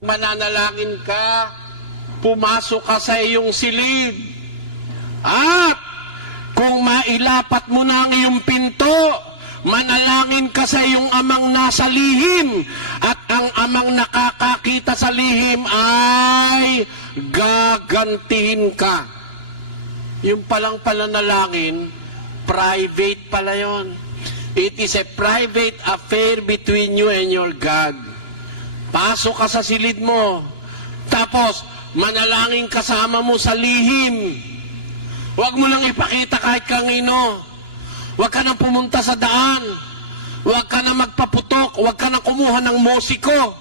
mananalangin ka, pumasok ka sa iyong silid. At kung mailapat mo na ang iyong pinto, manalangin ka sa iyong amang nasa lihim, at ang amang nakakakita sa lihim ay gagantihin ka. Yung palang pananalangin, private pala yon. It is a private affair between you and your God. Pasok ka sa silid mo, tapos manalangin kasama mo sa lihim. Huwag mo lang ipakita kahit kanino. Huwag ka nang pumunta sa daan. Huwag ka nang magpaputok. Huwag ka nang kumuha ng musiko.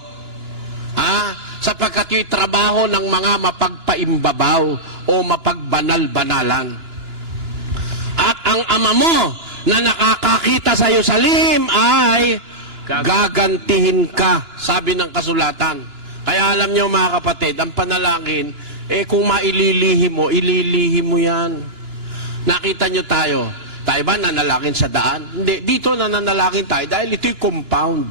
Sapagkat yung trabaho ng mga mapagpaimbabaw o mapagbanal-banalan. At ang ama mo na nakakakita sa iyo sa lihim ay gagantihin ka, sabi ng kasulatan. Kaya alam niyo mga kapatid, ang panalangin, kung maililihim mo yan. Nakita niyo tayo ba nanalangin sa daan? Hindi, dito nananalangin tayo dahil ito'y compound.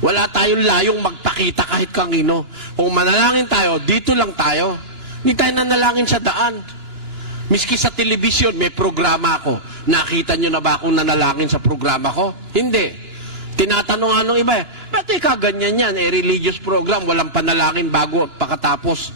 Wala tayong layong magpakita kahit kanino. Kung manalangin tayo, dito lang tayo. Hindi tayo nanalangin sa daan. Miski sa telebisyon, may programa ako. Nakita nyo na ba akong nanalangin sa programa ko? Hindi. Tinatanong anong iba, ba't ganyan yan? Religious program, walang panalangin bago at pakatapos.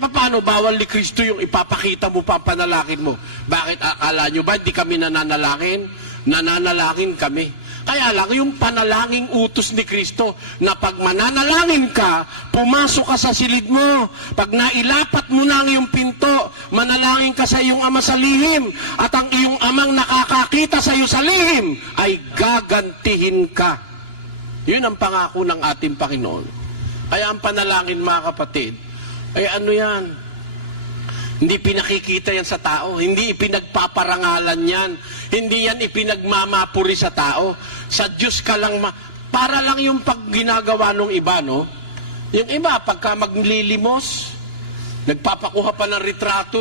Paano bawal ni Kristo yung ipapakita mo pa panalangin mo? Bakit akala nyo ba hindi kami nananalangin? Nananalangin kami. Kaya lang, yung panalangin utos ni Kristo na pag mananalangin ka, pumasok ka sa silid mo. Pag nailapat mo na ang iyong pinto, manalangin ka sa iyong ama sa lihim, at ang iyong amang nakakakita sa iyo sa lihim ay gagantihin ka. Yun ang pangako ng ating Panginoon. Kaya ang panalangin, mga kapatid, ano yan? Hindi pinakikita yan sa tao. Hindi ipinagpaparangalan yan. Hindi yan ipinagmamapuri sa tao. Sa Diyos ka lang, para lang yung pag ginagawa ng iba, no? Yung iba, pagka maglilimos, nagpapakuha pa ng retrato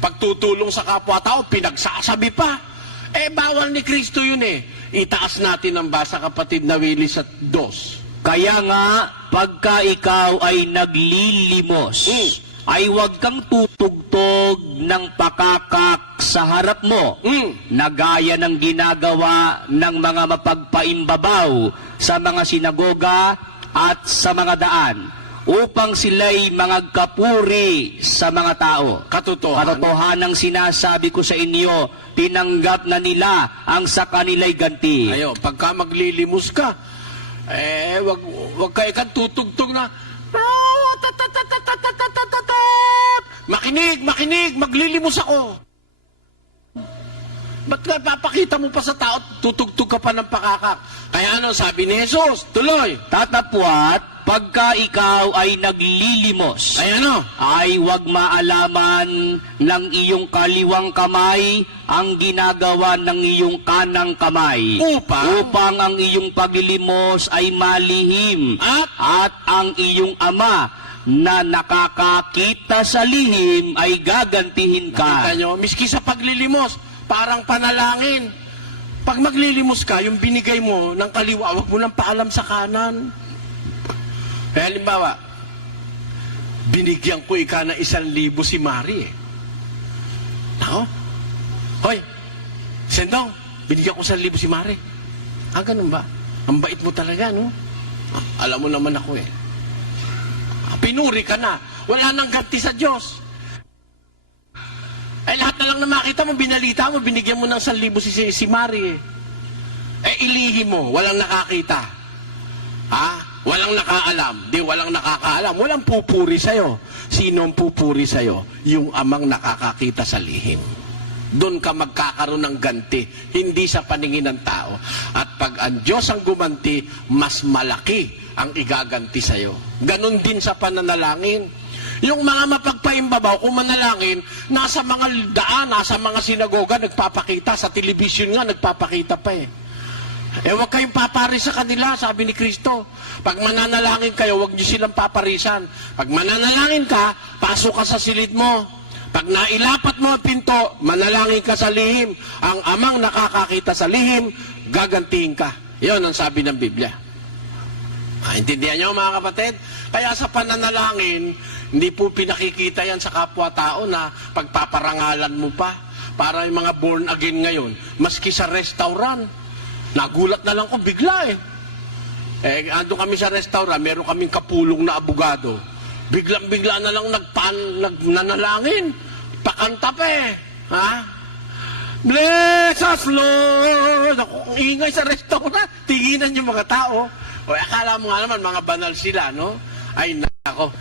Pagtutulong sa kapwa-tao, pinagsasabi pa. Bawal ni Kristo yun Itaas natin ang basa, kapatid, na Willie sa 2. Kaya nga, pagka ikaw ay naglilimos, ay huwag kang tutugtog ng pakakak sa harap mo, na gaya ng ginagawa ng mga mapagpaimbabaw sa mga sinagoga at sa mga daan, upang sila'y mangagkapuri sa mga tao. Katotohanang sinasabi ko sa inyo, tinanggap na nila ang sa kanila'y ganti. Pagka maglilimos ka, wag kayo kang tutugtog na, makinig, maglilimos ako. Ba't ka papakita mo pa sa tao, tutugtog ka pa ng pakakak? Kaya sabi ni Jesus, tuloy, tatapwat, pagka ikaw ay naglilimos, ay huwag maalaman ng iyong kaliwang kamay ang ginagawa ng iyong kanang kamay, upang ang iyong paglilimos ay malihim, at ang iyong ama na nakakakita sa lihim ay gagantihin ka. Nakita nyo, miski sa paglilimos, parang panalangin. Pag maglilimos ka, yung binigay mo ng kaliwa, huwag mo nang paalam sa kanan. Halimbawa, binigyan ko ika na 1,000 si Mari Hoy, Sendong, binigyan ko 1,000 si Mari. Ganun ba? Ang bait mo talaga, no? Alam mo naman ako pinuri ka na. Wala nang ganti sa Diyos. Lahat na lang na makita mo, binalita mo, binigyan mo ng 1,000 si Mari ilihim mo, walang nakakita. Walang nakaalam. Walang nakakaalam. Walang pupuri sa'yo. Sino ang pupuri sa'yo? Yung amang nakakakita sa lihim. Doon ka magkakaroon ng ganti, hindi sa paningin ng tao. At pag ang Diyos ang gumanti, mas malaki ang igaganti sa'yo. Ganon din sa pananalangin. Yung mga mapagpaimbabaw, kung manalangin, nasa mga daan, nasa mga sinagoga, nagpapakita. Sa television nga, nagpapakita pa huwag kayong papari sa kanila, sabi ni Kristo. Pag mananalangin kayo, huwag niyo silang paparisan. Pag mananalangin ka, pasok ka sa silid mo. Pag nailapat mo ang pinto, manalangin ka sa lihim. Ang amang nakakakita sa lihim, gagantihin ka. Yun ang sabi ng Biblia. Intindihan niyo mga kapatid? Kaya sa pananalangin, hindi po pinakikita yan sa kapwa-tao na pagpaparangalan mo pa. para yung mga born again ngayon, maski sa restaurant, nagulat na lang ko bigla ando kami sa restaurant, meron kaming kapulong na abogado. Biglang-bigla na lang nanalangin. Pakanta pa ha? Bless us, Lord! Ako, ang ingay sa restaurant. Tinginan yung mga tao. O, akala mo nga naman, mga banal sila, no? Ay, nako.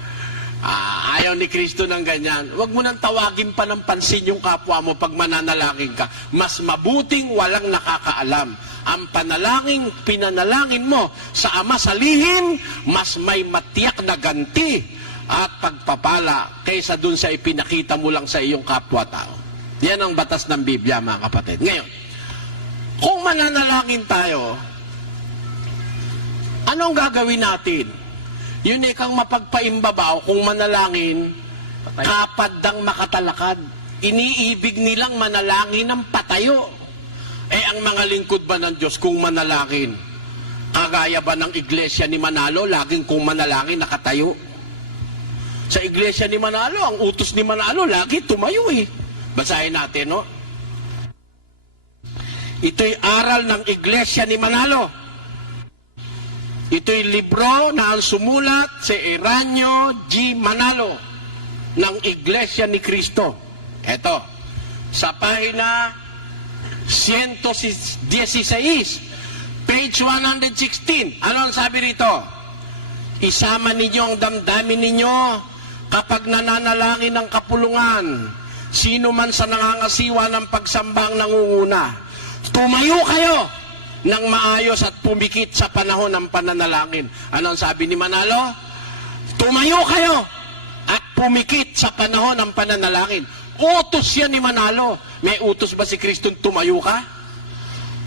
Ayaw ni Kristo ng ganyan. Huwag mo nang tawagin pa ng pansin yung kapwa mo pag mananalangin ka. Mas mabuting walang nakakaalam. Ang panalangin, pinanalangin mo sa Ama sa lihim, mas may matiyak na ganti at pagpapala kaysa dun sa ipinakita mo lang sa iyong kapwa-tao. Yan ang batas ng Biblia, mga kapatid. Ngayon, kung mananalangin tayo, anong gagawin natin? Yun kang mapagpaimbabaw kung manalangin, kapaddang makatalakad. Iniibig nilang manalangin ng patayo. Ang mga lingkod ba ng Diyos kung manalangin? Kagaya ba ng iglesia ni Manalo, laging kung manalangin nakatayo? Sa iglesia ni Manalo, ang utos ni Manalo, lagi tumayo Basahin natin, no? Ito'y aral ng iglesia ni Manalo. Ito'y libro na ang sumulat si Eranio G. Manalo ng Iglesia ni Cristo. Eto, sa pahina 116, page 116. Ano ang sabi rito? Isama ninyo ang damdamin ninyo kapag nananalangin ng kapulungan. Sino man sa nangangasiwa ng pagsambang nangunguna. Tumayo kayo ng maayos at pumikit sa panahon ng pananalangin. Ano ang sabi ni Manalo? Tumayo kayo at pumikit sa panahon ng pananalangin. Utos yan ni Manalo. May utos ba si Kristo tumayo ka?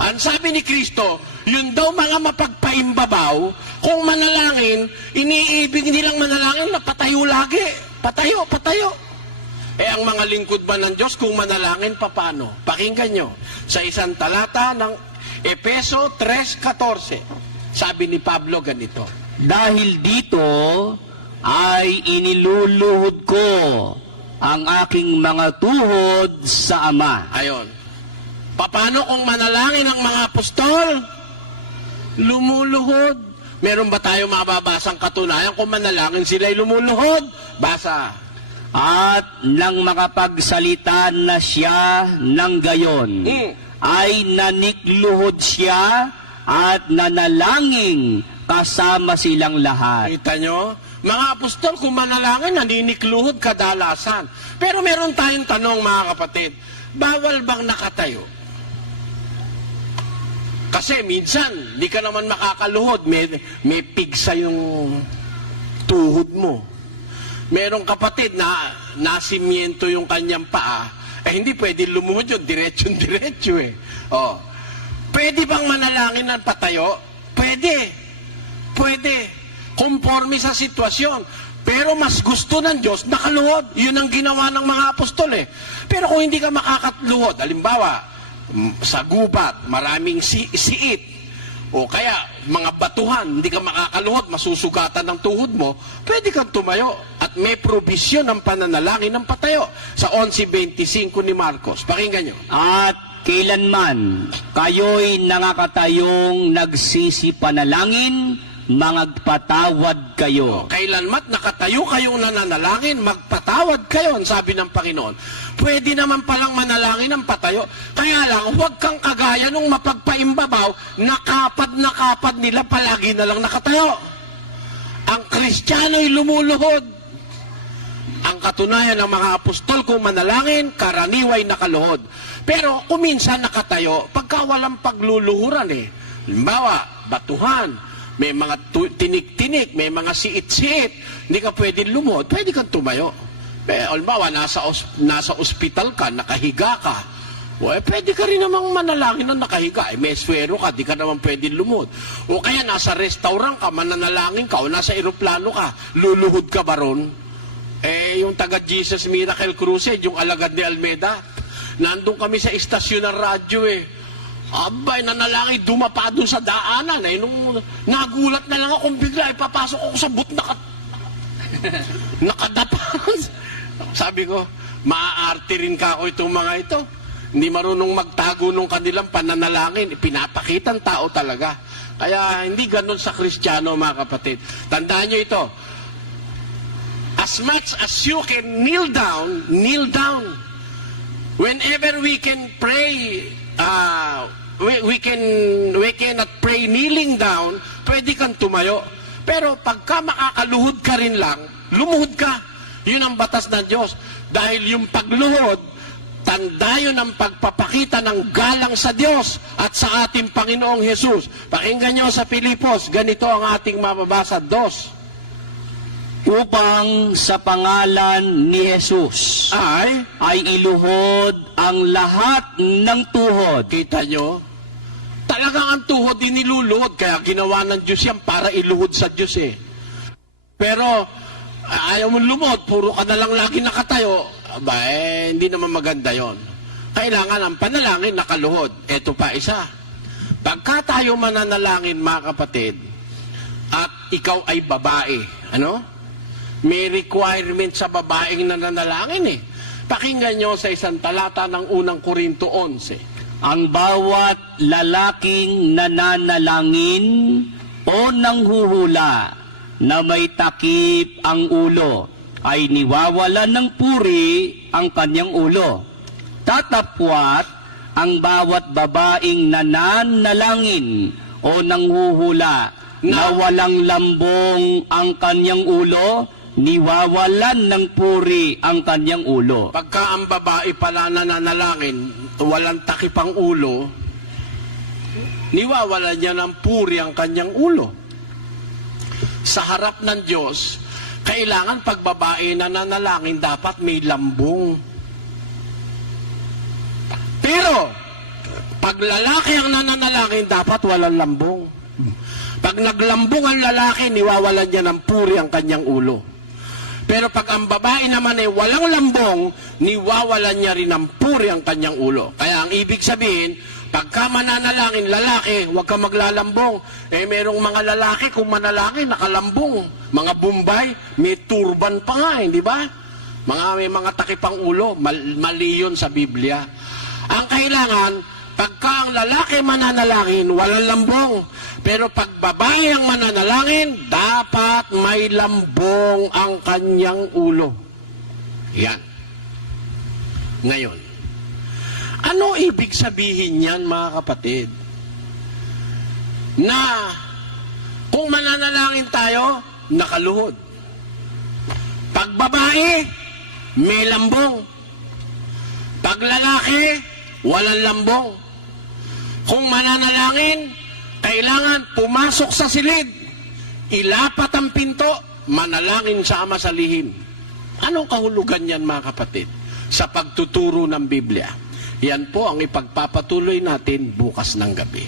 Ang sabi ni Kristo, yun daw mga mapagpaimbabaw, kung manalangin, iniibig nilang manalangin na patayo lagi. Patayo, patayo. Ang mga lingkod ba ng Diyos, kung manalangin, paano? Pakinggan nyo. Sa isang talata ng Efeso 3:14, sabi ni Pablo ganito, Dahil dito ay iniluluhod ko ang aking mga tuhod sa Ama. Ayon. Paano kung manalangin ang mga apostol? Lumuluhod. Meron ba tayo mababasang katunayan kung manalangin sila'y lumuluhod? Basa. At nang makapagsalita na siya ng gayon, ay nanikluhod siya at nanalangin kasama silang lahat. Kita nyo? Mga apostol, kung manalangin, naninikluhod kadalasan. Pero meron tayong tanong, mga kapatid, bawal bang nakatayo? Kasi minsan, di ka naman makakaluhod, may pigsa yung tuhod mo. Merong kapatid na nasimiento yung kanyang paa, hindi pwede lumuhod yun, diretsyon-diretso Pwede bang manalangin ng patayo? Pwede. Pwede. Konforme sa sitwasyon. Pero mas gusto ng Diyos, nakaluhod. Yun ang ginawa ng mga apostol Pero kung hindi ka makakatluhod, halimbawa, sa gubat, maraming siit, o kaya mga batuhan, hindi ka makakaluhod, masusugatan ng tuhod mo, pwede kang tumayo at may probisyon ng pananalangin ng patayo. Sa 11:25 ni Marcos, pakinggan nyo. At kailanman kayo'y nakakatayong nagsisipanalangin, magpatawad kayo. Kailanmat nakatayo kayong nananalangin, magpatawad kayo, ang sabi ng Panginoon. Pwede naman palang manalangin ng patayo. Kaya lang, huwag kang kagaya nung mapagpaimbabaw, nakapad nila palagi na lang nakatayo. Ang Kristiyano'y lumuluhod. Ang katunayan ng mga apostol, kung manalangin, karaniway nakaluhod. Pero kung minsan nakatayo, pagka walang pagluluhuran halimbawa, batuhan, may mga tinik-tinik, may mga siit-siit, hindi ka pwede lumuhod, pwede kang tumayo. Halimbawa, nasa ospital ka, nakahiga ka, pwede ka rin namang manalangin na nakahiga. May swero ka, di ka naman pwede lumuhod. O kaya nasa restaurant ka, mananalangin ka, o nasa eroplano ka, luluhod ka ba ron? Yung taga Jesus Miracle Crusade, yung alagad ni Almeida, nandun kami sa istasyon ng radyo Abay, nanalangin, dumapa doon sa daanan. Nung nagulat na lang akong bigla, papasok ako sa boot, nakadapa. Sabi ko, maaarte rin ka ako itong mga ito. Hindi marunong magtago ng kanilang pananalangin. Pinapakita ng tao talaga. Kaya hindi ganun sa Kristiyano, mga kapatid. Tandaan nyo ito. As much as you can kneel down, kneel down. Whenever we can pray, we cannot pray kneeling down, pwede kang tumayo. Pero pagka makakaluhod ka rin lang, lumuhod ka. Yun ang batas ng Diyos. Dahil yung pagluhod, tanda yun ang pagpapakita ng galang sa Diyos at sa ating Panginoong Hesus. Pakinggan nyo sa Pilipos, ganito ang ating mababasa, 2. Upang sa pangalan ni Jesus ay iluhod ang lahat ng tuhod. Kita nyo? Talagang ang tuhod iniluluhod, kaya ginawa ng Diyos yan para iluhod sa Diyos eh. Pero ayaw mong lumod, puro ka na lang lagi nakatayo, hindi naman maganda yon. Kailangan ang panalangin nakaluhod. Ito pa isa. Pagka tayo mananalangin, mga kapatid, at ikaw ay babae, may requirement sa babaeng nananalangin eh. Pakinggan nyo sa isang talata ng unang Korinto 11. Ang bawat lalaking nananalangin o nanghuhula na may takip ang ulo ay niwawalan ng puri ang kanyang ulo. Tatapwat ang bawat babaeng nananalangin o nanghuhula na walang lambong ang kanyang ulo, niwawalan ng puri ang kanyang ulo. Pagka ang babae pala nananalangin, walang takip ang ulo, niwawalan niya ng puri ang kanyang ulo. Sa harap ng Diyos, kailangan pag babae nananalangin, dapat may lambong. Pero, pag lalaki ang nananalangin, dapat walang lambong. Pag naglambong ang lalaki, niwawalan niya ng puri ang kanyang ulo. Pero pag ang babae naman ay walang lambong, niwawalan niya rin ng puri ang kanyang ulo. Kaya ang ibig sabihin, pagka mananalangin lalaki, huwag ka maglalambong. Merong mga lalaki, kung manalangin, nakalambong. Mga Bombay, may turban pa nga, hindi ba? May mga takipang ulo, mali yun sa Biblia. Ang kailangan, pagka ang lalaki mananalangin, walang lambong. Pero pag babae ang mananalangin, dapat may lambong ang kanyang ulo. Yan. Ngayon, ano ibig sabihin yan, mga kapatid? Na kung mananalangin tayo, nakaluhod. Pag babae, may lambong. Pag lalaki, walang lambong. Kung mananalangin, kailangan pumasok sa silid, ilapat ang pinto, manalangin sa Ama sa lihim. Anong kahulugan yan, mga kapatid? Sa pagtuturo ng Biblia. Yan po ang ipagpapatuloy natin bukas ng gabi.